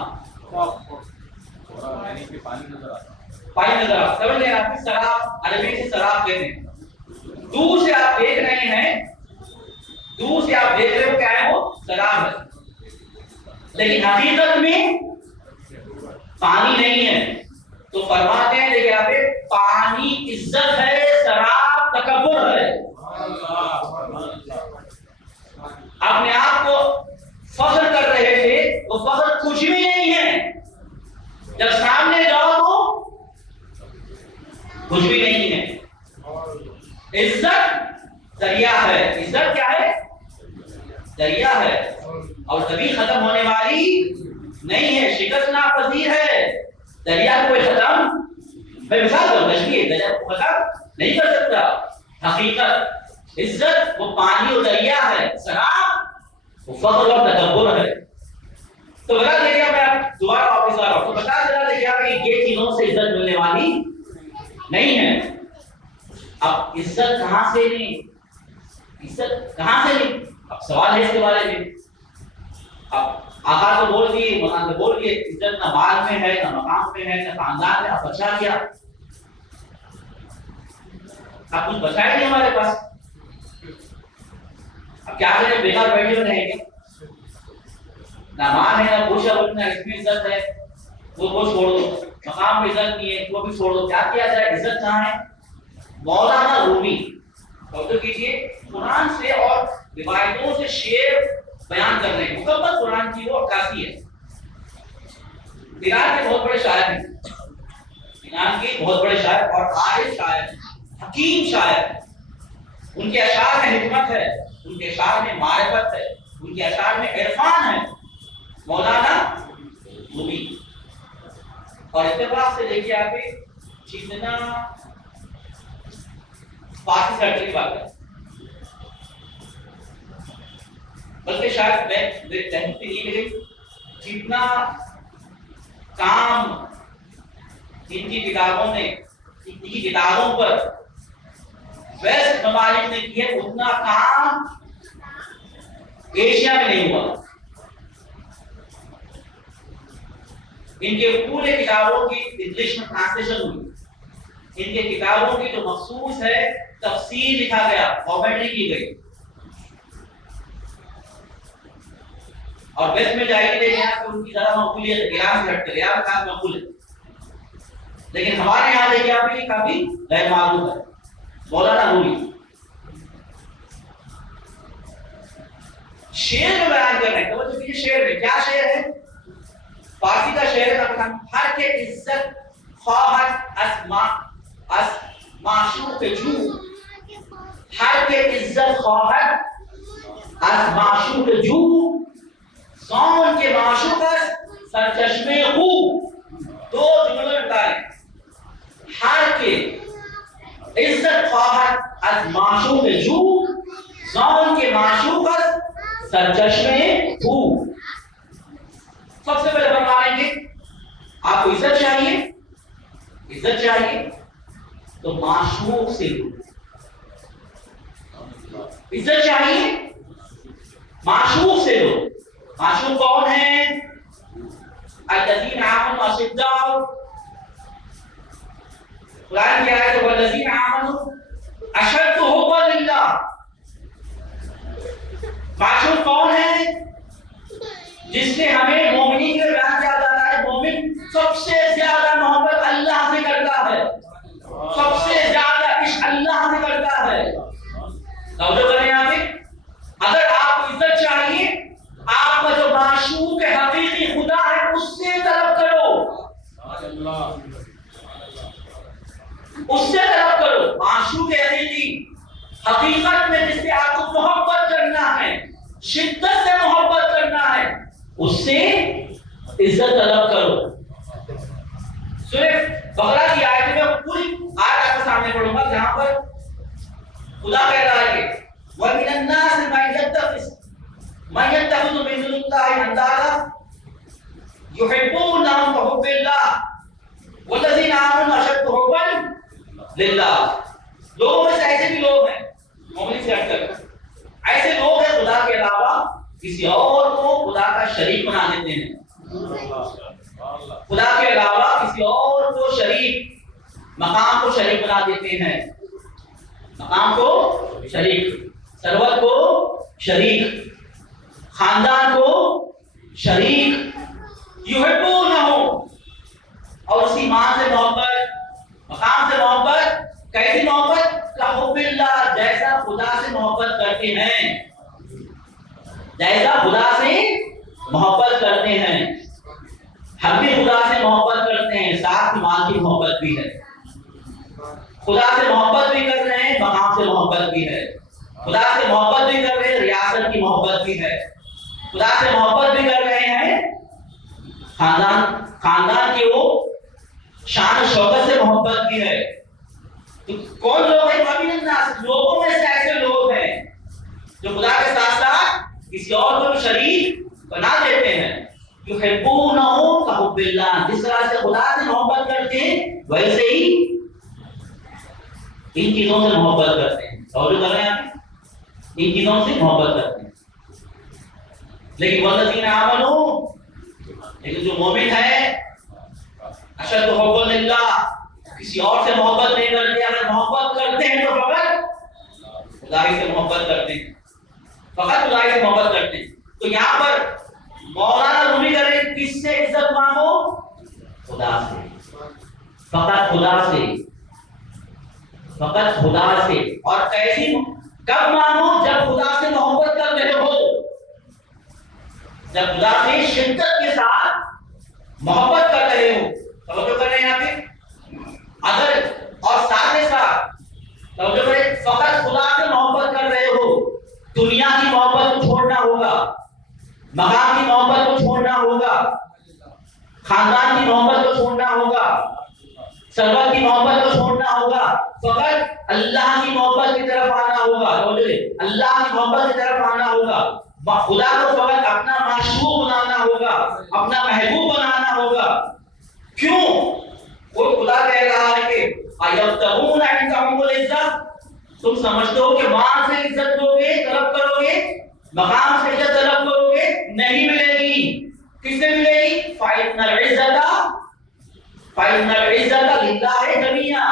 पानी नजर आता समझ गए आपकी शराब अरबी से शराब कहते हैं दूर से आप देख रहे हो क्या है वो शराब है लेकिन हकीकत में पानी नहीं है तो फरमाते हैं देखिए यहाँ पे पानी इज्जत है शराब तकब्बुर है अपने आप को फख्र कर रहे थे वो फख्र कुछ भी नहीं है जब सामने जाओ तो कुछ भी नहीं है इज्जत दरिया है इज्जत क्या है दरिया है और कभी खत्म होने वाली नहीं है शिकस्त नापजीर है दरिया कोई खत्म मैं मिसाल दूं दरिया को खत्म नहीं कर सकता हकीकत इज्जत वो पानी और दरिया है शराब वो फख्र और तकब्बुर है तो बता देखिए मैं दोबारा वापस आ रहा हूं तो बता चला देखिए कि ये चीजों से इज्जत मिलने वाली नहीं है अब इज्जत कहां से ली अब सवाल है इसके बारे में अब आका तो बोल दिए मकान तो बोल दिए इज्जत ना माल में है ना मकाम में है ना खानदान में अब बचा लिया अब कुछ बचा ही नहीं हमारे पास अब क्या करें बेकार बैठे हुए रहेंगे ना माल है ना कुछ है इसमें इज्जत है वो छोड़ दो मकाम में इज्जत नहीं है वो भी छोड़ दो क्या किया जाए इज्जत कहाँ है मौलाना रूमी तो कीजिए कुरान से और रिवायतों से शेर बयान कर रहे हैं मुकम्मल कुरान की वो अक्कासी है ईरान के बहुत बड़े शायर हैं ईरान के बहुत बड़े शायर और आरिफ शायर हकीम शायर उनके अशार में हिकमत है उनके अशार में मारिफत है उनके अशार में इरफान है मौलाना रूमी और इत्तेफाक से देखिए आप जितना पार्टी सेक्टर की बात है बल्कि शायद मैं कहती नहीं लेकिन जितना काम इनकी किताबों ने इनकी किताबों पर वेस्ट ममालिक ने किया उतना काम एशिया में नहीं हुआ इनके पूरे किताबों की इंग्लिश में ट्रांसलेशन हुई इनके किताबों की जो मखसूस है तफसीर लिखा गया कमेंट्री की गई और वेस्ट में जाएगी देखिए कि उनकी ज्यादा मकबूलियत है ईरान से हटकर ईरान का मकबूल है लेकिन हमारे यहाँ देखिए आप ये काफी गैर मालूम है मौलाना रूमी शेर में बयान कर रहे हैं तो ये शेर में क्या शेर है फारसी का शेर है हर के इज्जत ख्वाहत अस माशूक जू हर के इज्जत ख्वाहत अस माशूक जू कौन के माशूक सरचश्मे खूब दो जुमले में बताएं हर के इज्जत ख्वाहत अस माशूक जू कौन के माशूक सरचश्मे खूब सबसे पहले फरमाएंगे आपको इज्जत चाहिए तो माशूक से इज्जत चाहिए माशूक से लो माशूक कौन है अल्लज़ीना आमनु अशिद्दाउ कुरान की आयत है वल्लज़ीना आमनु अशद्दु हुब्बन लिल्लाह माशूक कौन है जिससे हमें मोमिनी के बयान किया जाता है मोमिन सबसे ज्यादा मोहब्बत अल्लाह से करता है सबसे ज्यादा इश्क अल्लाह से करता है तवज्जो करें यहाँ पे अगर आपको इज्जत चाहिए आपका जो माशूक हकीकी खुदा है उससे तलब करो उससे तलब करो माशूक हकीकी हकीकत में जिससे आपको मोहब्बत करना है शिद्दत से मोहब्बत करना है, उससे इज्जत तलब करो। सिर्फ बकरा की आयत में पूरी आयत आपके सामने पढ़ूंगा जहां पर खुदा कह रहा है कि वमिनन नास मन यत्तखिज़ु मिन दुनिल्लाहि अंदादा युहिब्बूनहुम कहुब्बिल्लाह वल्लज़ीना आमनू अशद्दु हुब्बन लिल्लाह। लोगों में से ऐसे भी लोग हैं, मोमिन से हटकर ऐसे लोग हैं खुदा के अलावा किसी और को खुदा का शरीक बना देते हैं। खुदा के अलावा किसी और को शरीक, मकाम को शरीक बना देते हैं। मकाम को शरीक, सरवत को शरीक, खानदान को शरीक, युहिब्बूनहु, और उसी मान से मोहब्बत, मकाम से मोहब्बत। कैसी मोहब्बत? कहुब्बिल्लाह, जैसा खुदा से मोहब्बत करते हैं, जैसा खुदा से मोहब्बत करते हैं। हम भी खुदा से मोहब्बत करते हैं, साथ ही माल की मोहब्बत भी है। खुदा से मोहब्बत भी कर रहे हैं, मकाम से मोहब्बत भी है। खुदा से मोहब्बत भी कर रहे हैं, रियासत की मोहब्बत भी है। खुदा से मोहब्बत भी कर रहे हैं, खानदान की वो शान शौकत से मोहब्बत भी है। तो कौन लोग हैं? लोगों में से ऐसे लोग हैं जो खुदा के साथ साथ किसी और को भी शरीक बना देते हैं। युहिब्बूनहु कहुब्बिल्लाह, जिस तरह से खुदा से मोहब्बत करते हैं वैसे ही इन चीजों से मोहब्बत करते हैं। और जो कर रहे हैं इन चीजों से मोहब्बत करते हैं। लेकिन वल्लज़ीना आमनू, लेकिन जो मोमिन है अशद्दु हुब्बन लिल्लाह, किसी और से मोहब्बत नहीं करते। अगर मोहब्बत करते हैं तो फकत खुदाई से मोहब्बत करते हैं, फकत खुदाई से मोहब्बत करते हैं। तो यहाँ पर मौलाना रूमी कर रहे हैं, किससे इज्जत मांगो? खुदा से, फकत खुदा से, फकत खुदा से। और कैसी, कब मांगो? जब खुदा से मोहब्बत कर रहे हो, जब खुदा से शिद्दत के साथ मोहब्बत कर रहे हो। तो जो कर रहे हैं यहाँ पे, अगर और साथ ही साथ तो जो करें फकत खुदा से मोहब्बत कर रहे हो, दुनिया की मोहब्बत को छोड़ना होगा, मकाम की मोहब्बत को छोड़ना होगा, खानदान की मोहब्बत को छोड़ना होगा, सरवत की मोहब्बत को छोड़ना होगा। फकत अल्लाह की मोहब्बत की तरफ आना होगा। अल्लाह की मोहब्बत की तरफ आना होगा। खुदा को फकत अपना माशूक बनाना होगा, अपना महबूब बनाना होगा। क्यों? वो खुदा कह रहा है कि अयब्तगूना इंदहुमुल इज्जत, तुम समझते हो कि माल से इज्जत लोगे, तलब करोगे, मकाम से इज्जत तलब करोगे? नहीं मिलेगी। किससे मिलेगी? फाइनल इज्जत लिल्लाह जमीआ।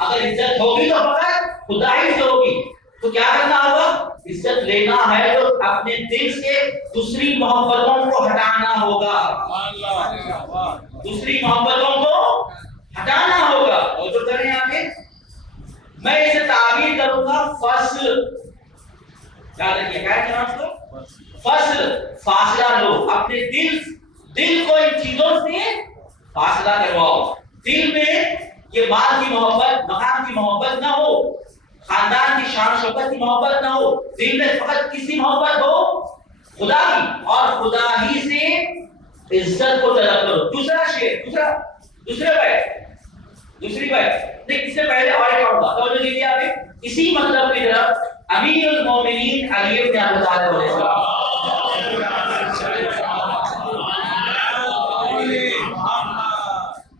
अगर इज्जत होगी तो फकत खुदा ही से होगी। तो क्या करना होगा? इज्जत लेना है तो अपने दिल से दूसरी मोहब्बतों को हटाना होगा, दूसरी मोहब्बतों को हटाना होगा। और जो करें आगे, मैं इसे ताबीर करूंगा फसल। याद रखिए क्या है उसको? फसल, फासला लो। अपने दिल को इन चीजों से फासला करवाओ। दिल में ये माल की मोहब्बत, मकान की मोहब्बत ना हो, खानदान की शान शौकत की मोहब्बत ना हो। दिल में फकत किसी मोहब्बत हो? खुदा की, और खुदा ही से इज्जत को तलब करो। दूसरा शेर, दूसरी बात नहीं, इससे पहले और एक और बात तो लीजिए आप, इसी मतलब की तरफ अमीरुल मोमिनीन अली इब्न अबी तालिब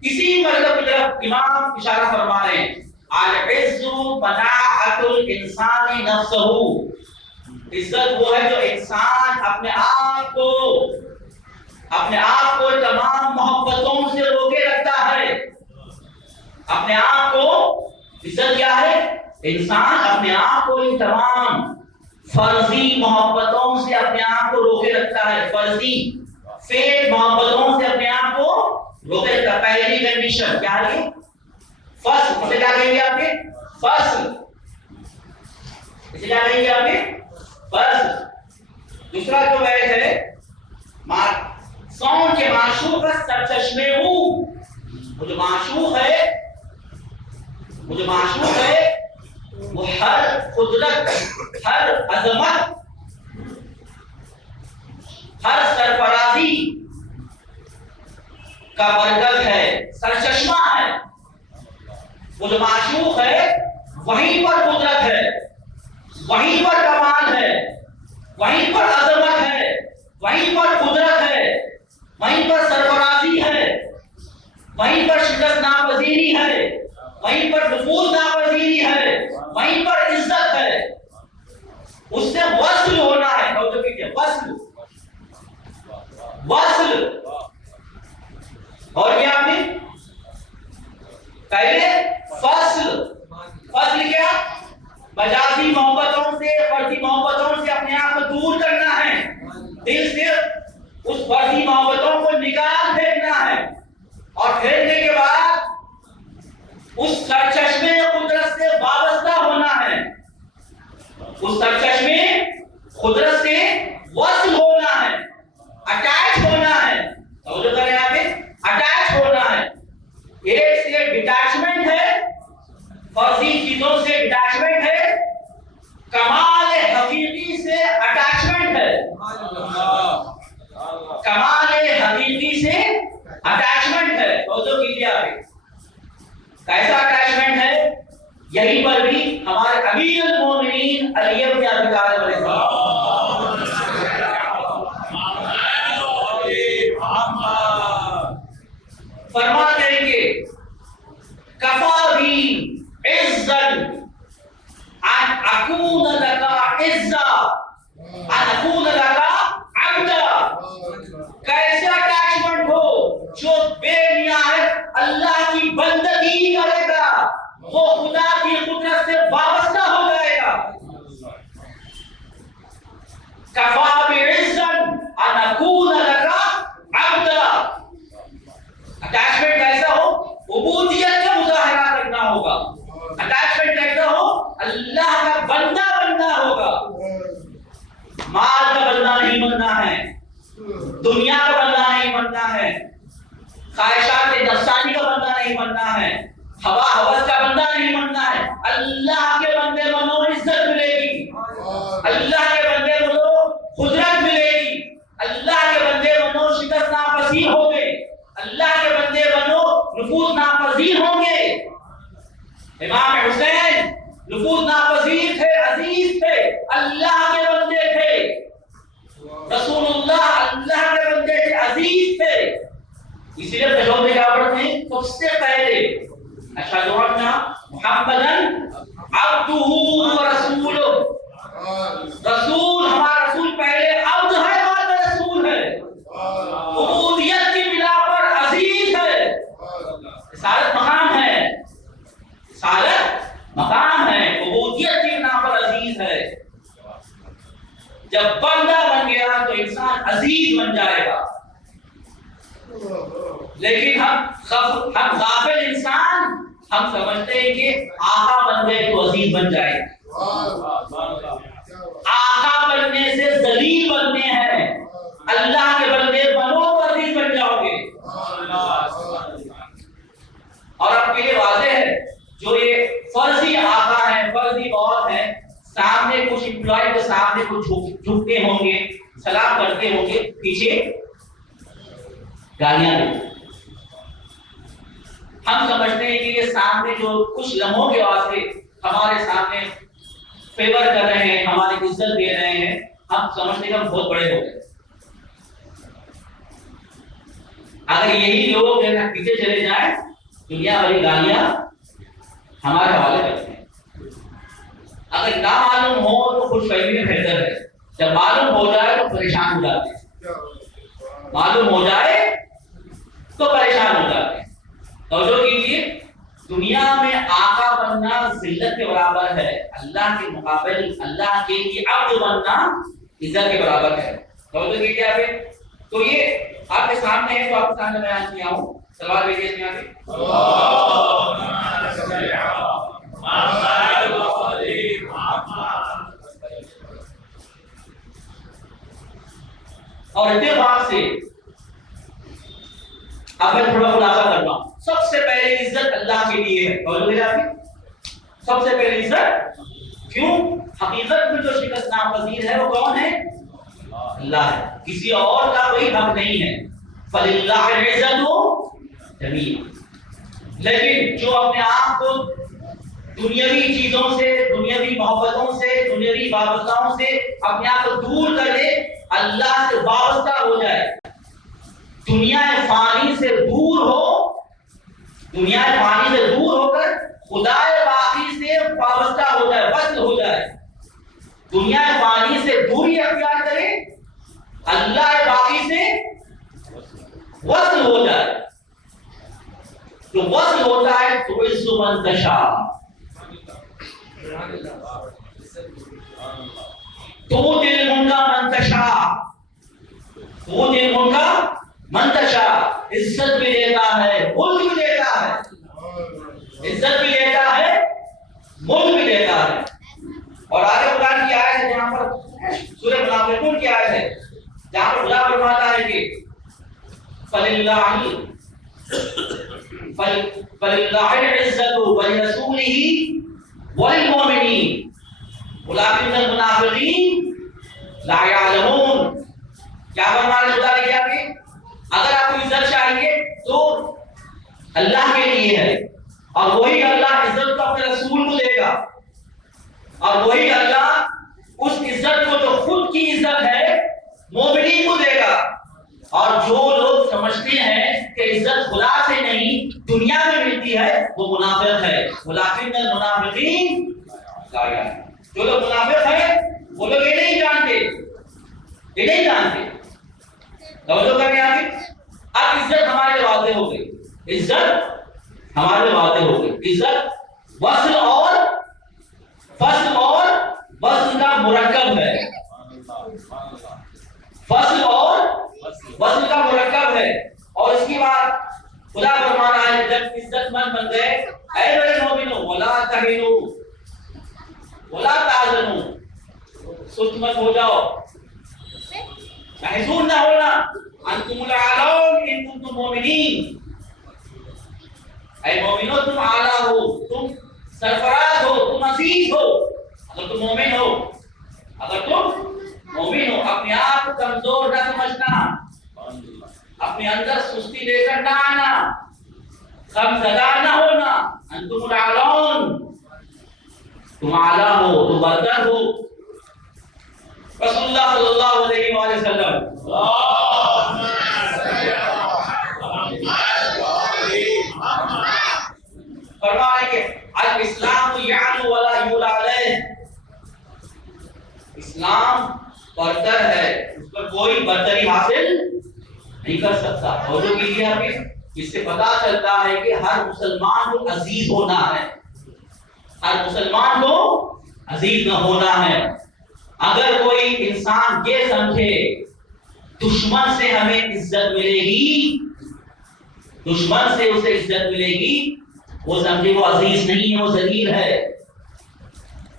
इसी मतलब की तरफ इमाम इशारा फरमा रहे हैं। अल इज्जु बनाअतुल इंसानी नफ्सहू, इज्जत वो है जो इंसान अपने आप को तमाम मोहब्बतों से रोके रखता है। अपने आप को, इज्जत क्या है? इंसान अपने आप को इन तमाम फर्जी मोहब्बतों से अपने आप को रोके रखता है। फर्जी फेक मोहब्बतों से अपने आप को रोके रखता है। पहली कंडीशन क्या है? फर्स्ट, इसे क्या कहेंगे आपके? फर्स्ट, इसे क्या कहेंगे आपके? फर्स्ट। दूसरा जो है सौन के माशूक का सरचश्मे हूं, वो जो माशूक है वो हर कुदरत, हर अजमत, हर सरफराजी का मरकज है, सरचश्मा है। वो जो माशूक है वहीं पर कुदरत है, वहीं पर कमाल है, वहीं पर अजमत है, वहीं पर कुदरत है, वहीं पर सरफराजी है, वहीं पर शिकस्त नापजीरी है, वहीं पर नफूज नापजीरी है, वहीं पर इज्जत है। उससे वस्ल होना है, वस्ल वस्ल। और क्या आपने पहले फसल, फसल क्या? मजाजी मोहब्बतों से, फर्जी मोहब्बतों से अपने आप को दूर करना है, दिल से उस फर्जी मोहब्बतों को निकाल फेंकना है, और फेंकने के बाद उस सरचश्मे कुदरत से वाबस्ता होना है, उस सरचश्मे कुदरत से वस्ल होना है, अटैच होना है। तो जो करें यहाँ पे अटैच होना है। एक से डिटैचमेंट है, फर्जी चीजों से डिटैचमेंट है, कमाल हकीकी से अटैचमेंट है, कमाल हकीकी से अटैचमेंट है। तो जो कीजिए आप कैसा अटैचमेंट है? यहीं पर भी हमारे अमीरुल मोमिनीन अली इब्न अबी तालिब फरमाते हैं कि कफा भी इज्जत अन अकून लका इज्जा अन अकून लका अब्दा। कैसे अटैचमेंट हो जो बेनिहायत अल्लाह की बंदगी करेगा, वो खुदा की कुदरत से वाबस्ता हो जाएगा। कफा भी इज्जत अन अकून लका अब्दा। अटैचमेंट कैसा हो? उबूदियत का मुजाहरा करना होगा। अटैचमेंट कैसा हो? अल्लाह का बंदा बनना होगा। माल का बंदा नहीं बनना है, दुनिया का बंदा नहीं बनना है, ख्वाहिशात नफ्सानी का बंदा नहीं बनना है, हवा हवस का बंदा नहीं बनना है। अल्लाह के बंदे बनो, इज्जत मिलेगी। अल्लाह के बंदे बनो, कुदरत मिलेगी। अल्लाह के बंदे बनो, शिकस्त नापसीर होंगे। अल्लाह के बंदे बनो, नफूज नापजीर होंगे। इमाम हुसैन नफूज नापजीर थे, अजीज थे, अल्लाह के बंदे थे। रसूलुल्लाह अल्लाह के बंदे थे, अजीज थे। इसलिए तशहुद में क्या पढ़ते हैं? सबसे पहले अशहदु अन्ना मुहम्मदन अब्दुहु व रसूलुहु। रसूल, हमारा रसूल पहले अब्द है, बाद में रसूल है। उबूदियत की बिना पर अजीज है। रिसालत मकाम है, रिसालत मकाम है, उबूदियत की बिना पर अजीज है। जब बंदा बन गया तो इंसान अजीज बन जाएगा। लेकिन हम गाफिल इंसान, हम समझते हैं कि आका बन गए तो अजीज बन जाएगा। आका बनने से जलील बनने हैं। अल्लाह के बंदे बनो तो अजीज बन जाओगे। और आपके लिए वाज़ेह है, जो ये फर्जी आका है, फर्जी बॉस है, सामने कुछ एम्प्लॉय के सामने कुछ झुकते होंगे, सलाम करते होंगे, पीछे गालियां देते। हम समझते हैं कि ये सामने जो कुछ लम्हों के वास्ते हमारे सामने फेवर कर रहे हैं, हमारी इज्जत दे रहे हैं, हम समझते हैं कि हम बहुत बड़े हो गए। अगर यही लोग पीछे चले जाएं, दुनिया भरी गालियां हमारे हवाले करते हैं। अगर ना मालूम हो तो खुशफहमी में बेहतर है, जब मालूम हो जाए तो परेशान हो जाते हैं। मालूम हो जाए तो परेशान हो जाते हैं। तवज्जो कीजिए, दुनिया में आका बनना जिल्लत के बराबर है, अल्लाह के मुकाबले अल्लाह के लिए अब्द बनना इज्जत के बराबर है। तवज्जो कीजिए आप। तो ये आपके सामने है, तो आपके सामने बयान किया हूं। सवाल भेजिए इसमें आगे। और इत्तेफाक से अब मैं थोड़ा खुलासा कर रहा हूं। सबसे पहले इज्जत अल्लाह के लिए है। और सबसे पहले इज्जत क्यों? हकीकत में जो शिकस्त नापजीर है वो कौन है? अल्लाह है, किसी और का कोई हक नहीं है। फलिल्लाहिल इज्जतु जमीअन। लेकिन जो अपने आप को दुनियावी चीजों से, दुनियावी मोहब्बतों से, दुनियावी वाबस्ताओं से अपने आप को दूर कर दे, अल्लाह से वाबस्ता हो जाए, दुनिया फानी से दूर हो, दुनिया फानी से दूर होकर खुदा बाकी से वाबस्ता हो जाए, वस्ल हो जाए, दुनिया फानी से दूरी अख्तियार करे, अल्लाह बाकी से वस्ल हो जाए। तो वस्ल होता है तो इज्जु मन तशा, तो दिल मुंगा मंतशा, वो दिल मुंगा मंतशा, इज्जत भी देता है, मुल्क भी देता है, इज्जत भी देता है, मुल्क भी देता है। और आगे कुरान की आयत है जहां पर सूरह मुनाफिकून की आयत है, जहां पर खुदा फरमाता है कि फलिल्लाहि इज्जतु व लिरसूलिही व लिलमुमिनीन वलाकिन्नल मुनाफिकीन ला यअलमून। क्या फरमा रहे खुदा ने क्या कि अगर आपको इज्जत चाहिए तो अल्लाह के लिए है, और वही अल्लाह इज्जत को अपने रसूल को देगा, और वही अल्लाह उस इज्जत को जो खुद की इज्जत है मोमिनीन को देगा। और जो लोग समझते हैं कि इज्जत खुदा से नहीं दुनिया में मिलती है वो मुनाफिक है। वलाकिन्नल मुनाफिकीन ला यअलमून। जो लोग मुनाफिक हैं वो लोग ये नहीं जानते, ये नहीं जानते। तवज्जो करके आगे, अब इज्जत हमारे लिए वादे हो गई, इज्जत हमारे लिए वादे हो गई। इज्जत वस्ल और फस्ल और वस्ल का मुरक्कब है, फस्ल और वस्ल का मुरक्कब है। और इसकी बात खुदा फरमा रहा है, जब इज्जतमंद बन गए, ऐ मेरे मोमिनो वला तहिनु वला ताज़नु, सुस्त मत हो जाओ, महजून ना होना, अंतुमुल आलौन इन कुंतुम मोमिनीन, ऐ मोमिनो तुम आला हो, तुम सरफराज हो, तुम अजीज हो। अगर तुम मोमिन हो, अगर तुम मोमिन हो, अपने आप को कमजोर न समझना, अपने अंदर सुस्ती लेकर ना आना, कमजदा ना होना। अंतुमुल आलौन, तुम आला हो, तुम बरतर हो। रसूलुल्लाह सल्लल्लाहु अलैहि वसल्लम फरमाए कि अल इस्लाम यालु वला युला अलैह, इस्लाम बरतर है, उस पर कोई बरतरी हासिल नहीं कर सकता। और जो कीजिए हमें, इससे पता चलता है कि हर मुसलमान को अजीज होना है, हर मुसलमान को अजीज न होना है। अगर कोई इंसान ये समझे दुश्मन से हमें इज्जत मिलेगी, दुश्मन से उसे इज्जत मिलेगी, वो समझे वो अजीज नहीं है, वो जलील है।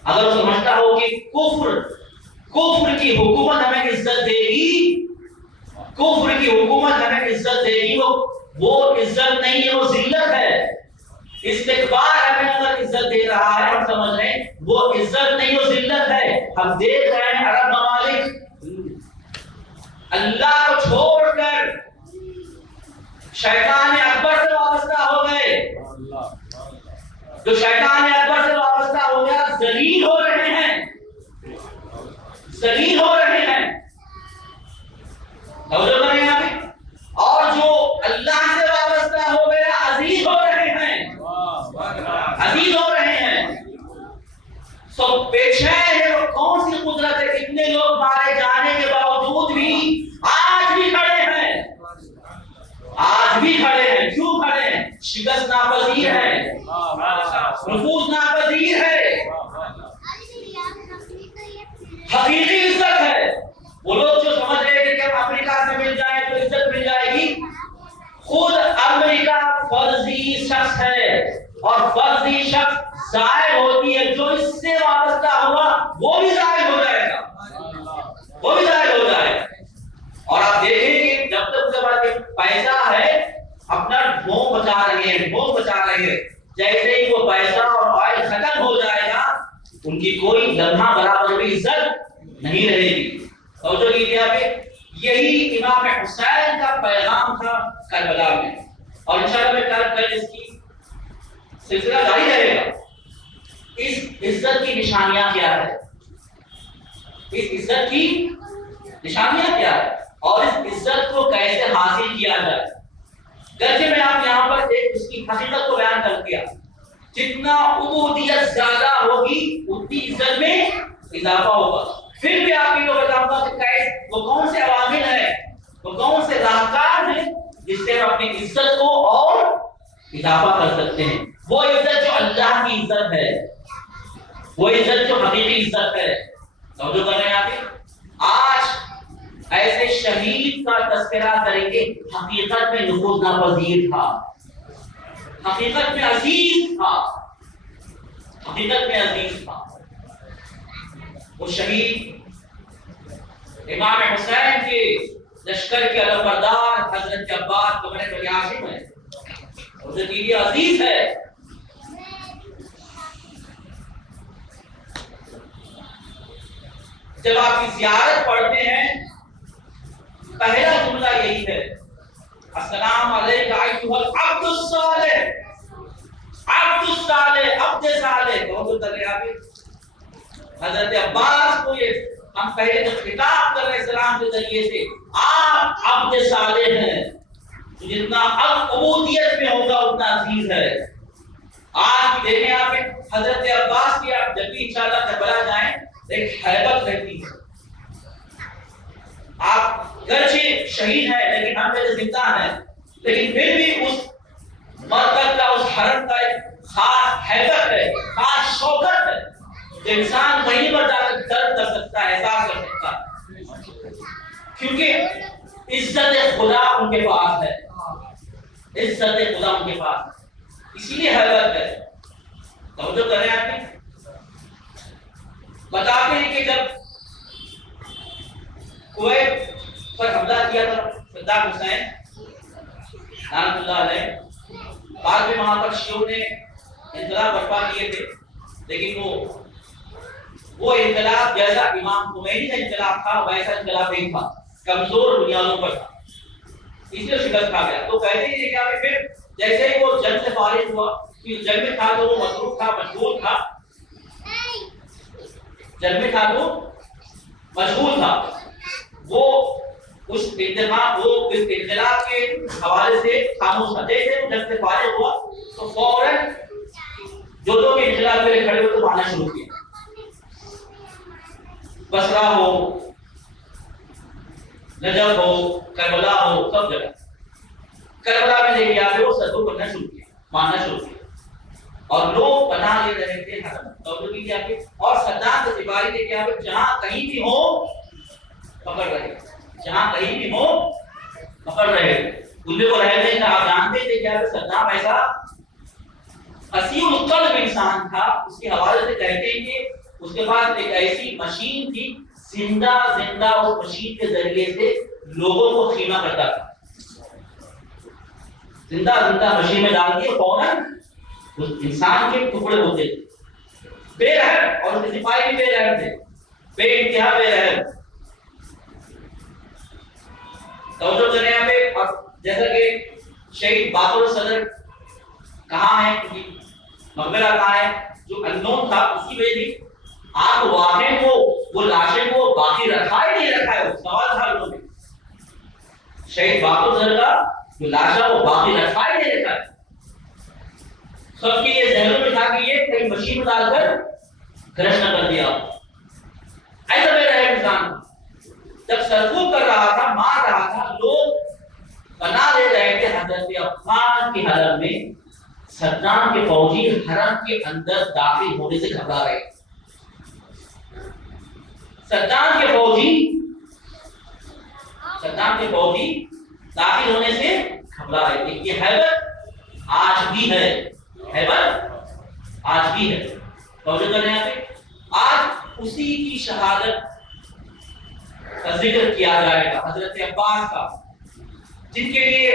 अगर वो समझता हो कि कुफ्र की हुकूमत हमें इज्जत देगी, कुफ्र की हुकूमत हमें इज्जत देगी, वो इज्जत नहीं है, वो जिल्लत है। इस्तिकबार हमें अगर इज्जत दे रहा है, हम समझ रहे हैं वो इज्जत नहीं, वो जिल्लत है। हम देख रहे हैं अरब ममालिक अल्लाह को छोड़कर शैतान अकबर से वाबस्ता हो गए। जो शैतान अकबर से वाबस्ता हो गया, जलील हो रहे हैं, जलील हो रहे हैं। और जो अल्लाह से वाबस्ता हो गया, अजीज हो रहे हैं, अजीज हो रहे हैं। सो पेशा है वो कौन सी कुदरत है, कितने लोग मारे जाने के बावजूद भी आज भी खड़े हैं, आज भी खड़े हैं। क्यों खड़े हैं? शिकस्त नापजीर है, नफूज नापजीर है, हकीकी इज्जत है। वो लोग जो समझ रहे थे कि हम अमेरिका से मिल जाए तो इज्जत मिल जाएगी, खुद अमेरिका फर्जी शख्स है, और फर्जी शख्स जाहिर होती है, जो इससे वाबस्ता हुआ वो भी जाहिर हो जाएगा, वो भी जाहिर हो जाएगा। और आप देखें कि जब तक उसके बाद पैसा है, अपना मोह बचा रहे हैं, मोह बचा रहे हैं। जैसे ही वो पैसा और ऑयल खत्म हो जाएगा, उनकी कोई लम्हा बराबर भी इज्जत नहीं रहेगी। तवज्जो कीजिए यहाँ पे, यही इमाम हुसैन का पैगाम था करबला में। और इंशाअल्लाह मैं कल इसकी सिलसिला जारी रहेगा। इस इज्जत की निशानियां क्या है, इस इज्जत की निशानियां क्या है और इस इज्जत को कैसे हासिल किया जाए। गर्जे मैं आप यहाँ पर एक उसकी हकीकत को बयान कर दिया। जितना उबूदियत ज्यादा होगी उतनी इज्जत में इजाफा होगा। फिर भी आप इनको बताऊंगा कि कैसे वो कौन से अवामिल है, वो कौन से राहकार हैं जिससे हम अपनी इज्जत को और इजाफा कर सकते हैं। वो इज्जत जो अल्लाह की इज्जत है, वो इज्जत जो हकीकी इज्जत है। समझो कर रहे हैं आप। आज ऐसे शहीद का तस्करा करेंगे, हकीकत में नफूज नापजीर था, हकीकत में अजीज था, हकीकत में अजीज था। वो शहीद इमाम हुसैन के लश्कर के अलमबरदार हजरत अब्बास को बड़े बड़े आशिक हैं, उनके लिए अजीज है। जब आप ज़ियारत पढ़ते हैं पहला जुमला यही है, अस्सलाम अलैका अय्युहल अब्दुस सालिह, अब्दुस सालिह, अब्द सालिह। तो तरह आप हजरत अब्बास को ये हम पहले तो खिताब कर रहे हैं सलाम के जरिए से, आप अब्द सालिह हैं, तो जितना अब उबूदियत में होगा उतना अजीज है। आज भी देखें आप हजरत अब्बास की, आप जब भी इंशाअल्लाह करबला जाएं एक हैबत रहती है। आप गर्चे शहीद है लेकिन हम मेरे जिंदा है, लेकिन फिर भी उस मरकज का, उस हरम का एक खास हैबत है, खास शौकत है जो इंसान वहीं पर जाकर दर्द कर सकता है, एहसास कर सकता है, क्योंकि इज्जत खुदा उनके पास है, इज्जत खुदा उनके पास, इसीलिए हैबत है। तो जो करें आप बताते हैं कि जब कुवैत पर हमला किया था सद्दाम हुसैन बाद में वहां पर शियों ने इंकलाब बर्पा किए थे, लेकिन वो इंकलाब जैसा इमाम खुमैनी का इंकलाब था वैसा इंकलाब नहीं था, कमजोर बुनियादों पर था, इसलिए शिकस्त खा गया। तो कहते हैं कि आप फिर जैसे ही वो जंग से फारिग हुआ, कि जंग में था तो वो मसरूफ था, मशगूल था, जंग में था तो मशगूल था, वो उस इख्तिलाफ के हवाले से खामोश था। जैसे वो जंग से फारिग हुआ तो फौरन जो लोग इख्तिलाफ के लिए खड़े हुए तो मारना शुरू किया। बसरा हो, नजफ हो, करबला हो, सब जगह करबला में लेके आके वो सदू करना शुरू किया, मारना शुरू किया, और लोग पनाह ले रहे थे हरम। तो की क्या कि और सद्दाम के सिपाही लेके आके जहां कहीं भी हो पकड़ रहे, जहां कहीं भी हो पकड़ रहे। उनमें को रहते हैं, आप जानते थे क्या सद्दाम ऐसा हसीउल कल्ब इंसान था, उसके हवाले से कहते हैं कि उसके पास एक ऐसी मशीन थी, जिंदा जिंदा उस मशीन के जरिए से लोगों को खीमा करता था, जिंदा जिंदा मशीन में डाल दिए, फौरन उस इंसान के टुकड़े होते थे। बेरहम, और उसके सिपाही भी बेरहम थे, बेइंतहा बेरहम। तवज्जो करें यहाँ पे। और जैसा कि शहीद बाकुर सदर कहाँ है, मकबरा कहाँ है, जो अननोन था, उसकी वजह थी आप वाकई वो लाशें को बाकी रखा ही नहीं रखा है, सवाल था लोगों में। शहीद बाकुर सदर का जो लाश है वो बाकी रखा ही नहीं रखा है। सबके ये जहनों में था कि ये कहीं मशीन में डालकर क्रश न कर दिया, ऐसा मेरा है इंसान। जब सरकूब कर रहा था, मार रहा था, लोग बना ले रहे थे हजरत अब्बास के हरम में, सद्दाम के फौजी हरम के अंदर दाखिल होने से घबरा रहे। सद्दाम के फौजी दाखिल होने से घबरा रहे थे। ये हैबत आज भी है, हैबत आज भी है। तवज्जो करने यहाँ पे आज उसी की शहादत का जिक्र किया जाएगा, हजरत अब्बास का, जिनके लिए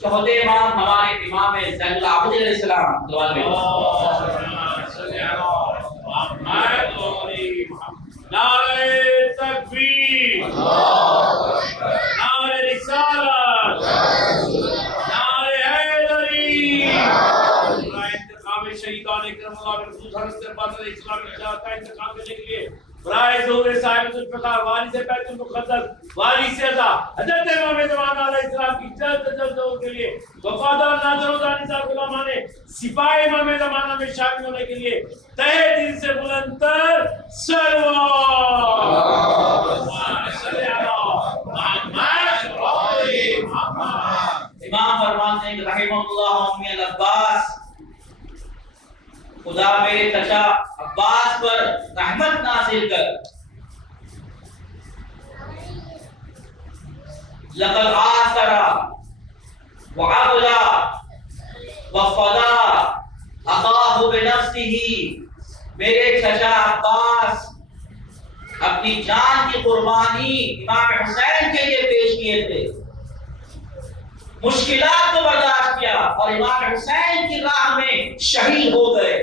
चौथे इमाम हमारे इमाम ज़ैनुल आबिदीन अलैहिस्सलाम दुआ में नारे तकबीर, नारे रिसालत, नारे हैदरी, इंतकाम शहीदान करबला में दूसरे बात इस्लामी का इंतकाम करने के लिए बराए ज़ोर साहिब जुल्फ़िकार वाली से बैतुल मुक़द्दस वाली से अज़ा हज़रत इमाम ज़मान अलैहिस्सलाम की जल्द के लिए वफादार नाज़रों दानिशा गुलामा ने सिपाही इमाम ज़माना में शामिल होने के लिए तहे दिल से बुलंदतर इमाम फरमाते हैं रहमतुल्लाह अल अब्बास, खुदा मेरे चचा अब्बास पर रहमत नाज़िल कर। लक़द आसरा व अबला व फदा अख़ाहु बिनफ्सिही, मेरे चचा अब्बास अपनी जान की कुर्बानी इमाम हुसैन के लिए पेश किए थे, मुश्किलात को बर्दाश्त किया और इमाम हुसैन की राह में शहीद हो गए,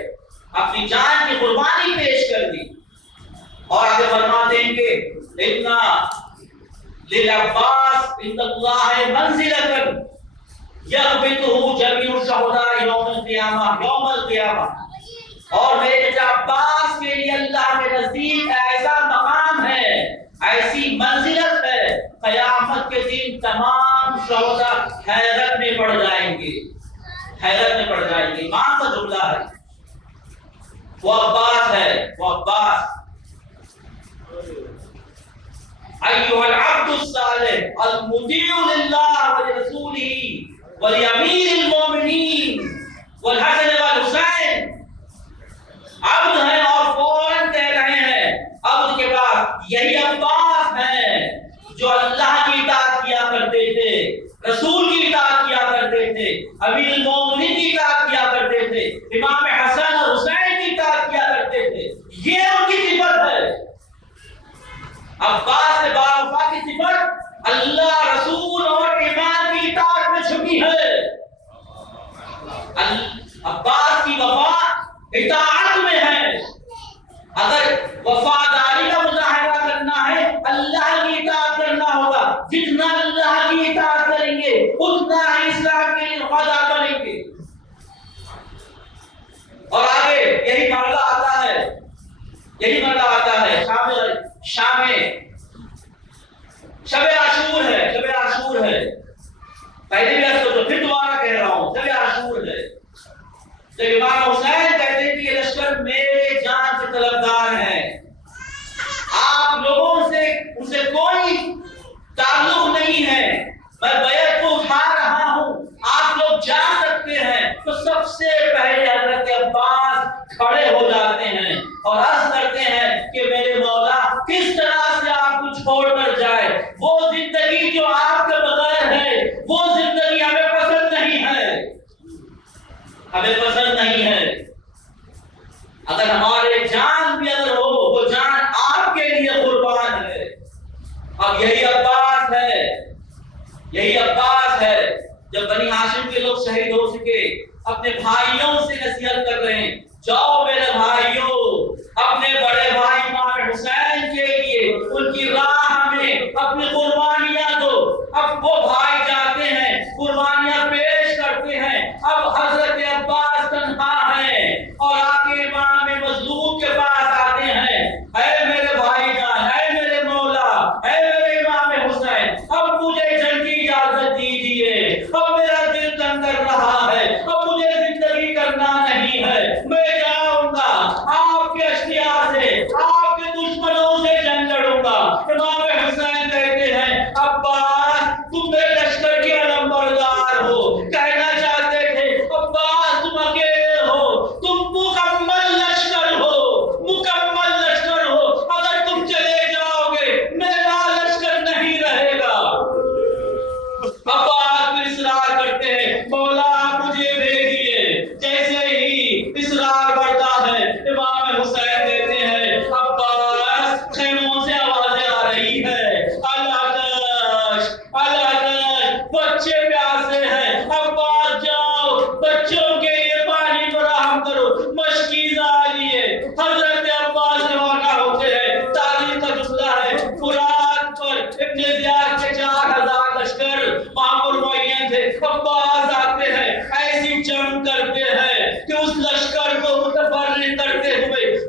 अपनी जान की कुर्बानी पेश कर दी। और आगे फरमाते हैं कि इन्ना लिल अब्बास इंदल्लाह मंजिलतन यग़बितुहु जमीउ शुहदा यौमल क़ियामा, और मेरे चचा अब्बास के लिए अल्लाह के नजदीक ऐसा मकाम है, ऐसी मंजिलत है, क़यामत के दिन तमाम शुहदा हैरत में पड़ जाएंगे, हैरत में पड़ जाएंगे। इमाम का जुमला है, वो अब्बास है, वो अब्बास अय्युहल अब्दुस सालिह अल मुतीउ लिल्लाह व लिरसूलिही व लिअमीरिल मोमिनीन वल हसन वल हुसैन। अब्द है और फौरन कह रहे हैं अब्द के बाद यही अब्बास है जो अल्लाह की इताअत किया करते थे, रसूल की इताअत किया करते थे, अमीरुल मोमिनीन की इताअत किया करते थे, इमाम हसन और हुसैन की इताअत किया करते थे। ये उनकी सिफत है। अब्बास से बावफा की सिफत अल्लाह, रसूल और ईमान की इताअत में छुपी है। अब्बास की वफा इताअत में है। अगर वफादारी का मुजाहिरा करना है, अल्लाह की इताअत करना होगा। जितना अल्लाह की इताअत करेंगे उतना ही इस्लाम के लिए वफादार बनेंगे। और आगे यही मरला आता है, यही मरला आता है। शाम में शब आशूर है, शब आशूर है। पहले भी अर्ज तो फिर दोबारा कह रहा हूं, शब आशूर है। जब इमाम हुसैन कहते हैं कि ये लश्कर मेरे जान से तलबदार है, आप लोगों से उनसे कोई ताल्लुक नहीं है, मैं बैत को उठा रहा हूं, आप लोग जान सकते हैं। तो सबसे पहले हजरत अब्बास खड़े हो जाते हैं और अर्ज करते हैं कि मेरे मौला किस तरह से आपको छोड़कर जाए, वो जिंदगी जो आपके बगैर है, वो जिंदगी हमें पसंद नहीं है, हमें पसंद नहीं है। अगर हमारे जान भी अगर हो, वो जान आपके लिए कुर्बान है। अब यही अब्बास है, यही अब्बास है। जब बनी हाशिम के लोग शहीद हो चुके, अपने भाइयों से नसीहत कर रहे हैं, जाओ मेरे भाइयों, अपने बड़े भाई इमाम हुसैन के लिए उनकी राह में अपनी कुर्बानियां दो। अब वो भाई जाते हैं, कुर्बानियां पेश करते हैं। अब हजरत अब्बास तन्हा है और आके इमाम मज़लूम के पास आते हैं, ऐ मेरे भाईजान, ऐ मेरे मौला, ऐ मेरे इमाम हुसैन, अब मुझे जंग की इजाजत दीजिए, अब मेरा दिल तंग कर रहा है, अब मुझे जिंदगी करना नहीं है, मैं जाऊं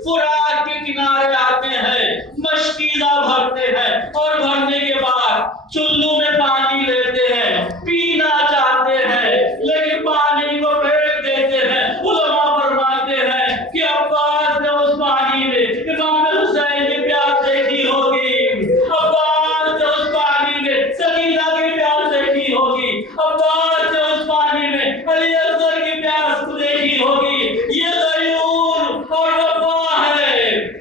फुरात के किनारे आते हैं, मशकीज़ा भरते हैं और भरने के बाद चुल्लू में पानी लेते हैं, पीना चाहते हैं लेकिन पानी को फेंक देते हैं। उलमा फरमाते हैं कि अब्बास ने उस पानी में इमाम हुसैन की प्यास देखी होगी, अब्बास ने उस पानी में सकीना की प्यास देखी होगी, अब्बास ने उस पानी में अली असगर की प्यास देखी होगी। ये गयूर और वफा है,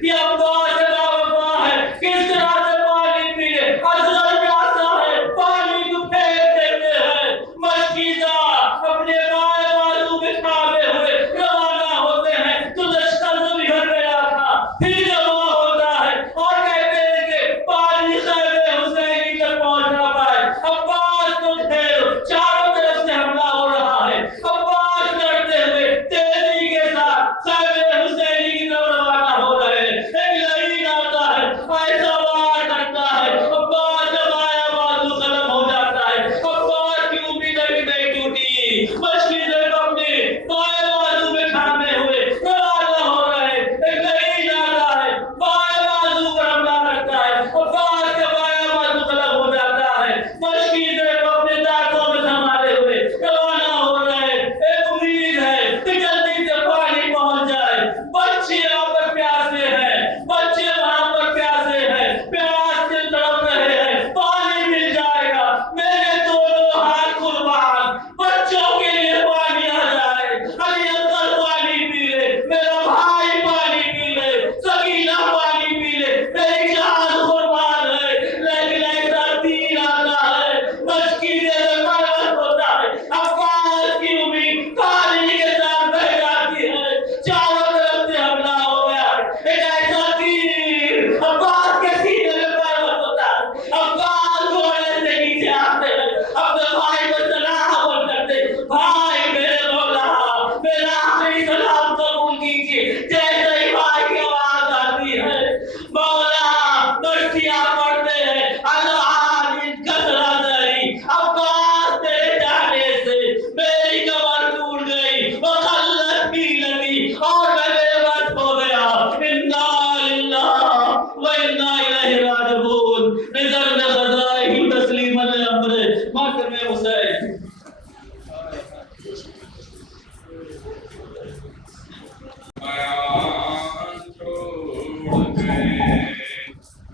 ये अब्बास का वफा है। किस तरह से पानी पी ले, असगर प्यासा है, पानी को फेंक देते हैं। मशकीज़ा अपने बाएं बाजू में थामे हुए रवाना होते हैं तो लश्कर से भी घर में आता, फिर जमा होता है और कहते हैं कि पानी खैबे हुसैनी तक पहुंच ना पाए। अब्बास को घेरो, चारों तरफ से हमला हो रहा है। अब्बास लड़ते हुए तेजी के साथ खैबे हुसैनी की तरफ रवाना हो रहे हैं। एक लड़ीन आता है, ऐसा वार करता है, अब्बास का बायां बाजू खत्म हो जाता है। अब्बास की उम्मीद अभी नहीं टूटी, मशकीज़ा अपने बाएं बाजू में थामे हुए रवाना हो रहे हैं। एक लड़ीन आता है, बाएं बाजू पर हमला करता है, अब्बास का बायां बाजू खत्म हो जाता है। मशकीज़ा अपने दांतों में संभाले हुए रवाना हो रहे हैं। एक उम्मीद है कि जल्दी से पानी पहुंच जाए। बच्चे यहाँ पर प्यासे हैं, बच्चे वहां पर प्यासे हैं, प्यास से तड़प रहे हैं, पानी मिल जाएगा। मेरे दोनों हाथ कुर्बान, बच्चों के लिए पानी आ जाए। अली असगर पानी पी ले, मेरा भाई पानी पी ले, सकीना पानी पी ले, मेरी जान कुर्बान है। लेकिन ऐसा दिन आता है, मशकीज़े में मरहत होता है। अब्बास की उम्मीद पानी के साथ बह जाती है। चारों तरफ से हमला हो गया। एक ऐसा तीर अब्बास के सीने में मरहत होता है। अब्बास घोड़े से नीचे आते हैं, अपने भाई को सलाम करते, भाई मेरे मौला, मेरा आखिरी सलाम कबूल कीजिए। जैसे ही भाई की आवाज आती है, मौला नष्टियां पड़ते हैं, अल्लाह इनका सलादरी। अब्बास तेरे जाने से मेरी कमर टूट गई, वक़ल्लत भी लगी और मैं बेबस हो गया। इन्ना लिल्लाह व इन्ना इलैहि राजिऊन। नज़र में ग़ज़ाई तस्लीमन अम्र मातम हुसैन। बयान छोड़ गए,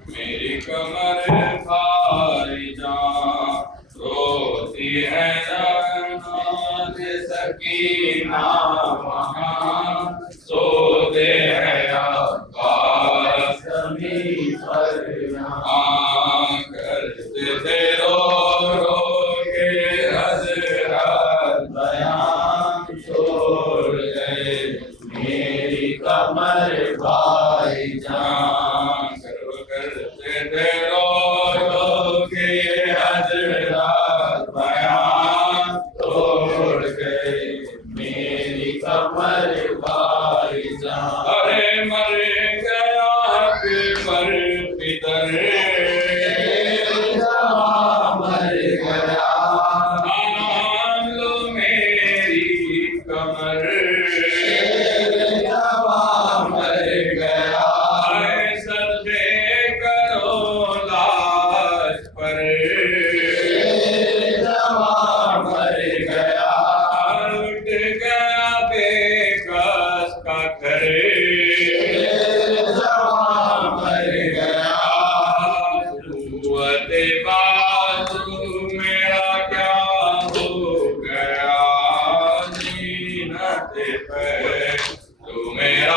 मेरी कमर भारी जान, रोती है जान सकीना वहाँ, सोते हैं अब्बास ज़मीं पर यहाँ। करते थे रो रो के हज़रत, बयान छोड़ गए, मेरी कमर भाई जान। करते थे रो रो के हज़रत, बयान छोड़ गए, मेरी कमर भाई जान। अरे मर गया के मर पितर, मर गया, मान लो मेरी कमर, मर गया, सदके करो लाश पर, मर गया, उठ गया बेकस का घर, मर गया, कुव्वत बाजू मेरा क्या हो गया, जीनत पे तू मेरा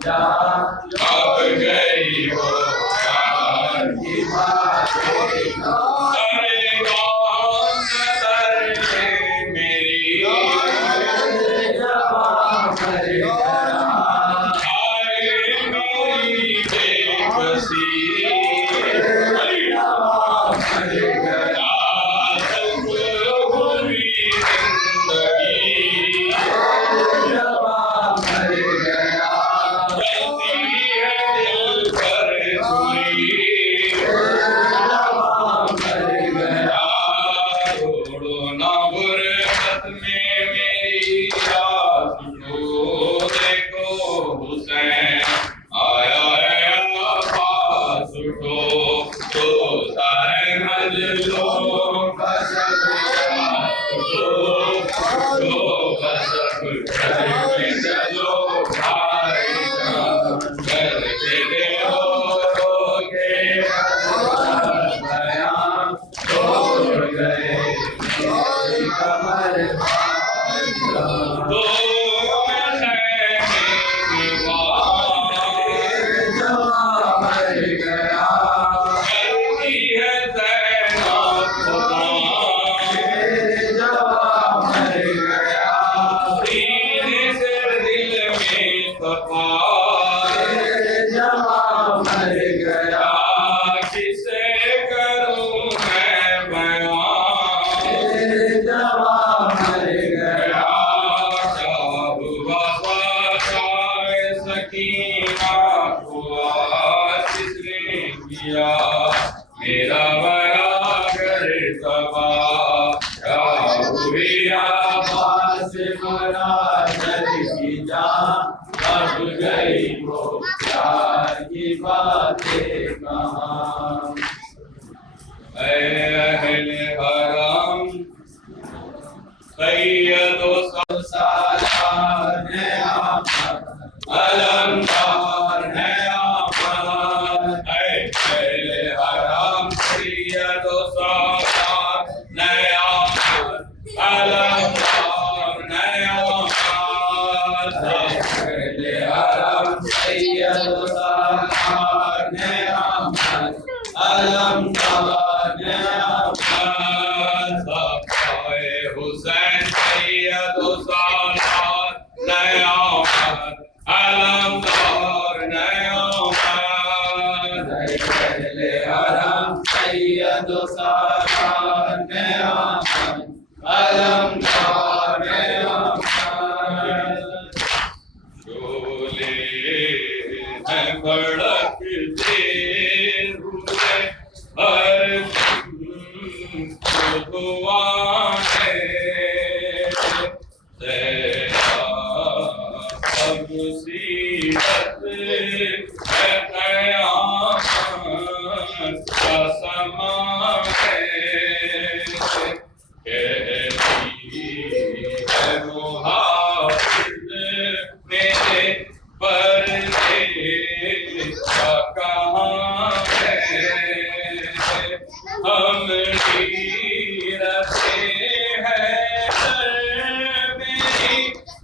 जा अब गई वो प्यार की बातें। अरे कौन दर्द मेरी जवां मर गया। आए मेरी बेबसी जवां मर गया। मेरा बड़ा कर सबा पास मरा जल की जान। अब गई वो प्यार की बातें कहाँ। अहले हरम सैयदो सालार है अलमदार है अहले हरम सैयदो सालार नया अलमदार नया अहले हरम सैयदो सालार नया अलमदार नया हुसैन सैयदो सालार नया अलमदार नया अहले हरम सैयदो सालार नया अलमदार नया शोले हैं भड़कते हुए हर दुआ है तेरा सब मुसीबत है क़यामत का समा है। कहती है मुहाफिज मेरे पर्दे का कहाँ है। हम रखते हैं मेरी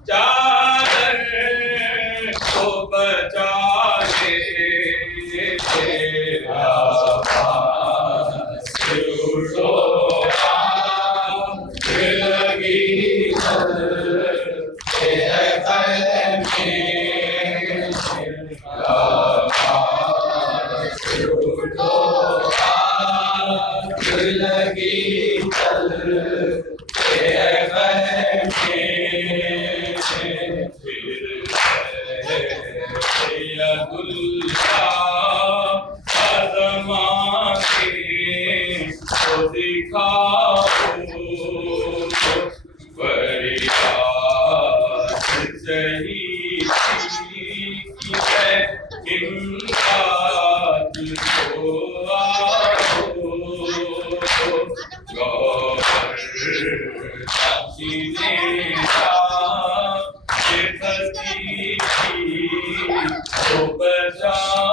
चादर को बचा ले तेरा पास उठोगा लगी लगी बचा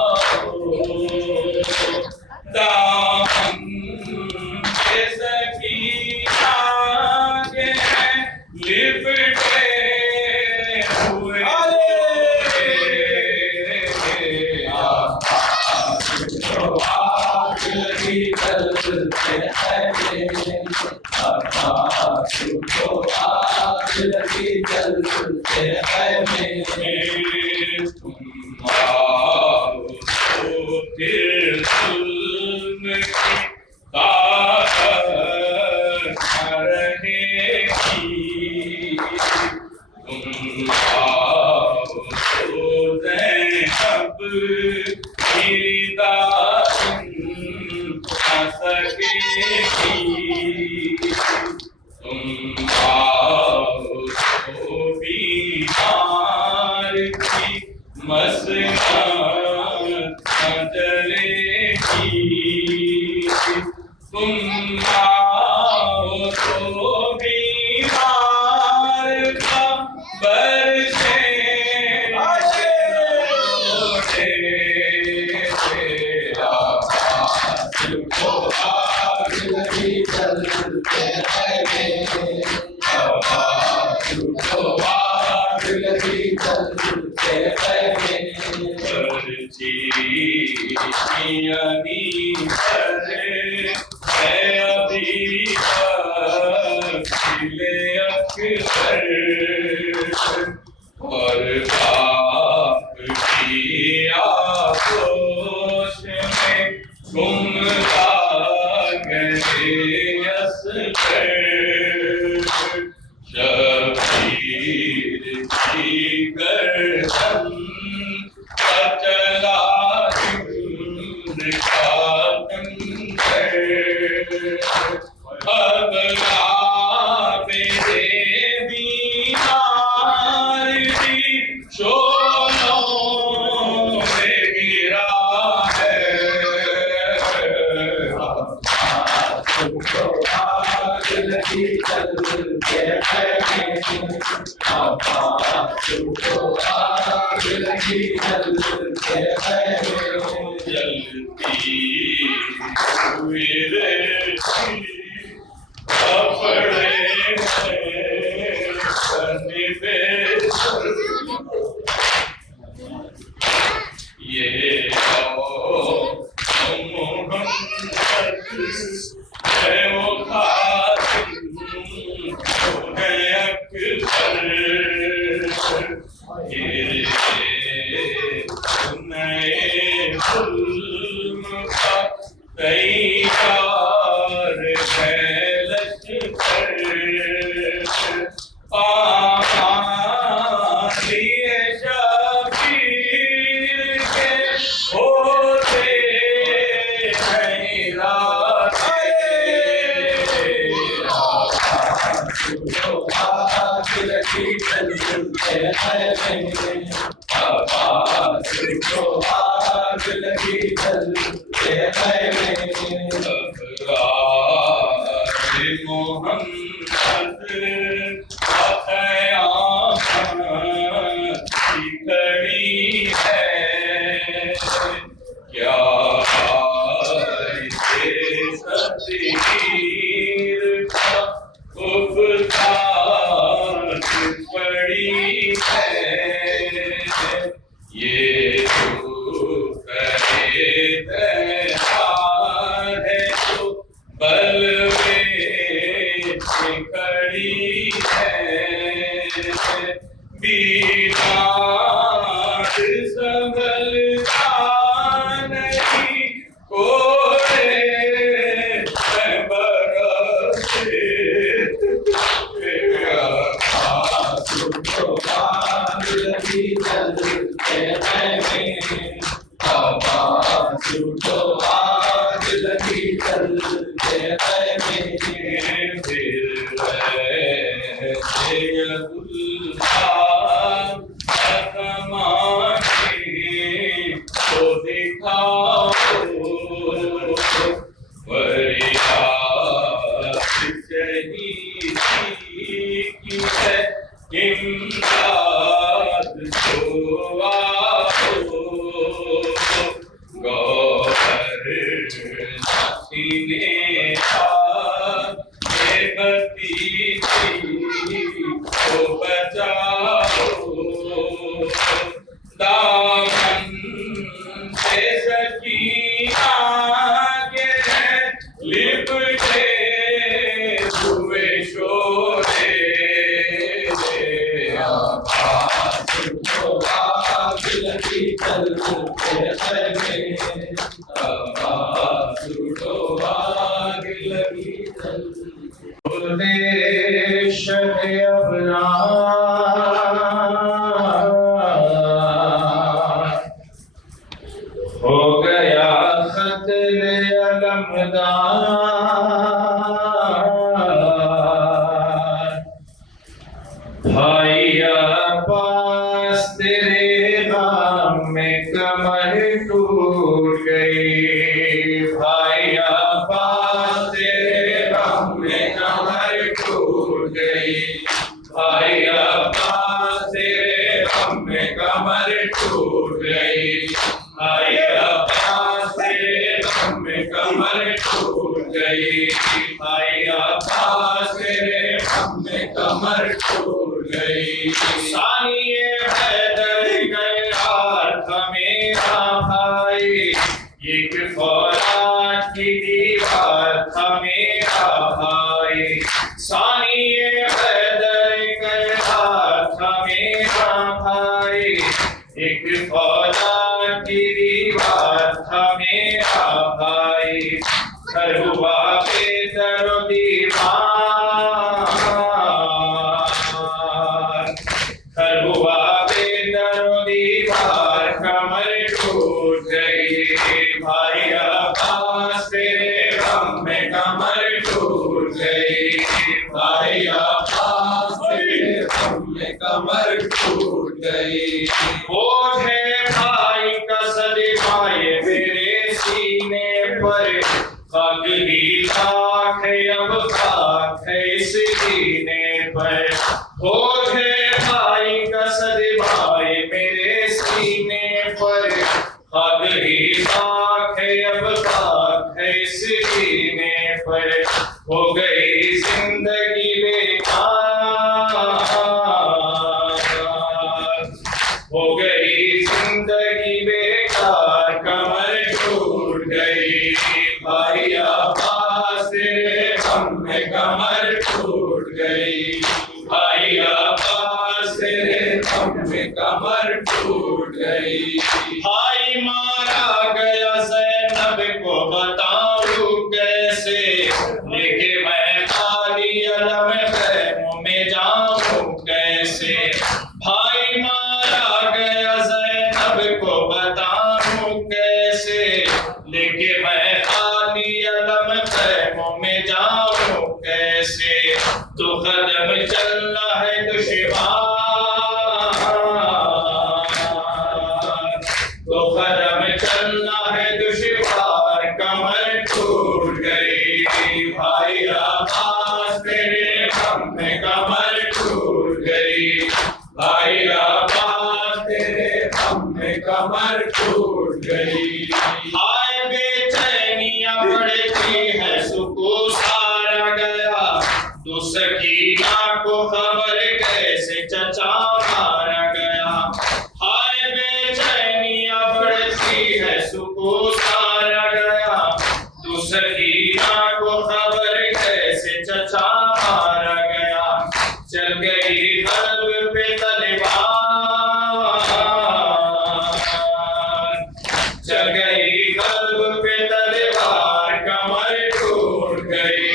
आओ तो फिर जुल्म की ताकत न रहेगी। तुम आओ तो ज़ैनब मेरी दामन न सकेगी। तुम आओ तो बीमार की मसनत न जलेगी। तुम आओ तो बीमार का बरसे और बाप की आगोश में गुमराह गए असगर। शबीर की गर्दन पर चला इनका खंजर। अब मेरे बीमार की शोलों में गिरा है। जलती हुई कपड़े ये है वो खातिम है अकबर। ये नए जुल्म का तैयार है लश्कर। लिए शबीर के होते हैं रास्ते। मोहम्मद खड़ी है क्या इसे सतीर का उपकार पड़ी है। ये जो करे तैयार है तो बलवे खड़ी है। बीमार संभलता नहीं कोरे बरसे। लगी चल में आवाज उठो आग लगी चल देश है अपना हो गया ख़त्ल अलमदार भाई अब्बास तेरे गम में कमर टूट गई भाई अब्बास तेरे गम में कमर टूट गई भाई अब्बास तेरे गम में कमर टूट गई भाई अब्बास तेरे गम में कमर टूट गई भाई अब्बास तेरे गम में कमर टूट गई सानिए हैदर गया था मेरा भाई एक फौलाद की दीवार था मेरा भाई सानिए हैदर गया था मेरा भाई एक फौलाद की दीवार था मेरा भाई घर हुआ बेदरो दीवार घर हुआ बेदरो दीवार कमर टूट गई भाई अब्बास तेरे गम में कमर टूट गई भाई अब्बास तेरे गम में कमर टूट गई बोझ है भाई का सदमाए मेरे सीने पर खाक ही खाक है अब खाक है इस सीने पर बोझ है भाई का सदमाए मेरे सीने पर खाक ही खाक है अब खाक है इस सीने पर हो गई जिंदगी बेकार हो गई जिंदगी बेकार कमर टूट गई भाई अब्बास तेरे गम में कमर टूट गई भाई अब्बास तेरे गम में कमर टूट गई भाई मारा गया ज़ैनब को बताऊं कैसे लेके मैं खाली अलम खैमों में जाऊं कैसे भाई मारा गया ज़ैनब को बताऊं कैसे लेके मैं खाली अलम खैमों में जाऊं कैसे तो कदम चलना है दुश्वार तो कदम चलना है दुश्वार कमर टूट गई भाई अब्बास तेरे गम में कमर टूट गई भाई अब्बास तेरे गम में कमर टूट गई हाय बेचैनियां बढ़ती है सुकून सारा गया तो सकीना को खबर कैसे चचा मारा गया हाय बेचैनियां बढ़ती है सुकून सारा गया तो सकीना को खबर कैसे चचा मारा गया चल गई हलब पे तलवार चल गई हलब पे तलवार कमर टूट गई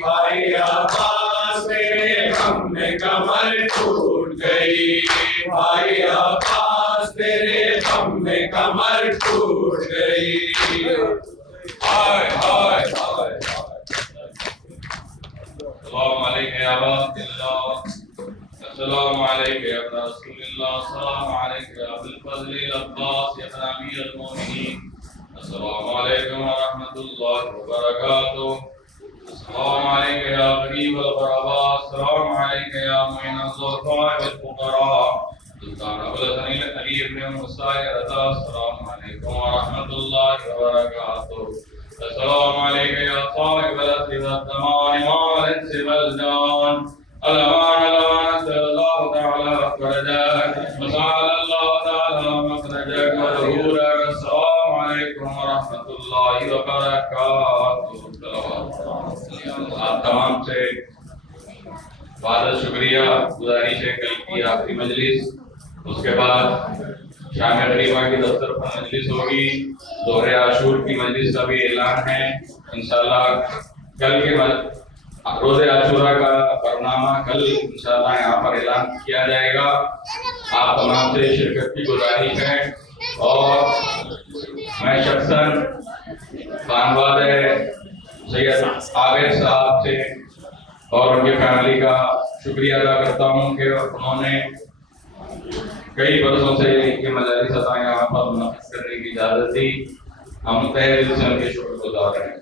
भाई अब्बास तेरे गम में कमर टूट गई भाई अब्बास तेरे गम में कमर टूट गई हाय हाय हाय अस्सलाम वालेकुम या अब्दुल्लाह अस्सलाम वालेकुम या रसूलुल्लाह अस्सलाम वालेकुम या अबुल फज़ल अब्बास या अमीरुल मोमिनीन अस्सलाम वालेकुम व रहमतुल्लाहि व बरकातुहू अस्सलाम वालेकुम या गरीब अल ग़रबा अस्सलाम वालेकुम या मुइन अज़्ज़ुफ़ा वल फ़ुक़रा सुल्तान अबुल हसन अली इब्न मुसा रज़ा अस्सलाम वालेकुम व रहमतुल्लाहि व बरकातुहू अस्सलाम वालेकुम या साहिब अल ज़मान माल सिवल जान अलमान अलमान सल्लल्लाहु तआला फरजाक मसल्लल्लाहु तआला मखरजक व ज़हूरक अस्सलाम वालेकुम व रहमतुल्लाहि व बरकातुहू आप तमाम से वादा शुक्रिया गुजारिश है कल की आखिरी मजलिस उसके बाद शाम गरीबा की दफ्तर पर मजलिस होगी। जोहरे आशूर की मजलिस का भी ऐलान है इंशाल्लाह। कल के रोज़े आशूरा का बरनामा कल इंशाल्लाह यहाँ पर ऐलान किया जाएगा। आप तमाम से शिरकत की गुजारिश है और मैं शख्सन खानवाद सैयद आबिद साहब से और उनकी फैमिली का शुक्रिया अदा करता हूँ कि उन्होंने कई बरसों से ये मजालिस यहाँ पर मुनक़िद करने की इजाज़त दी। हम तहे दिल से उनके शुक्रगुज़ार हैं।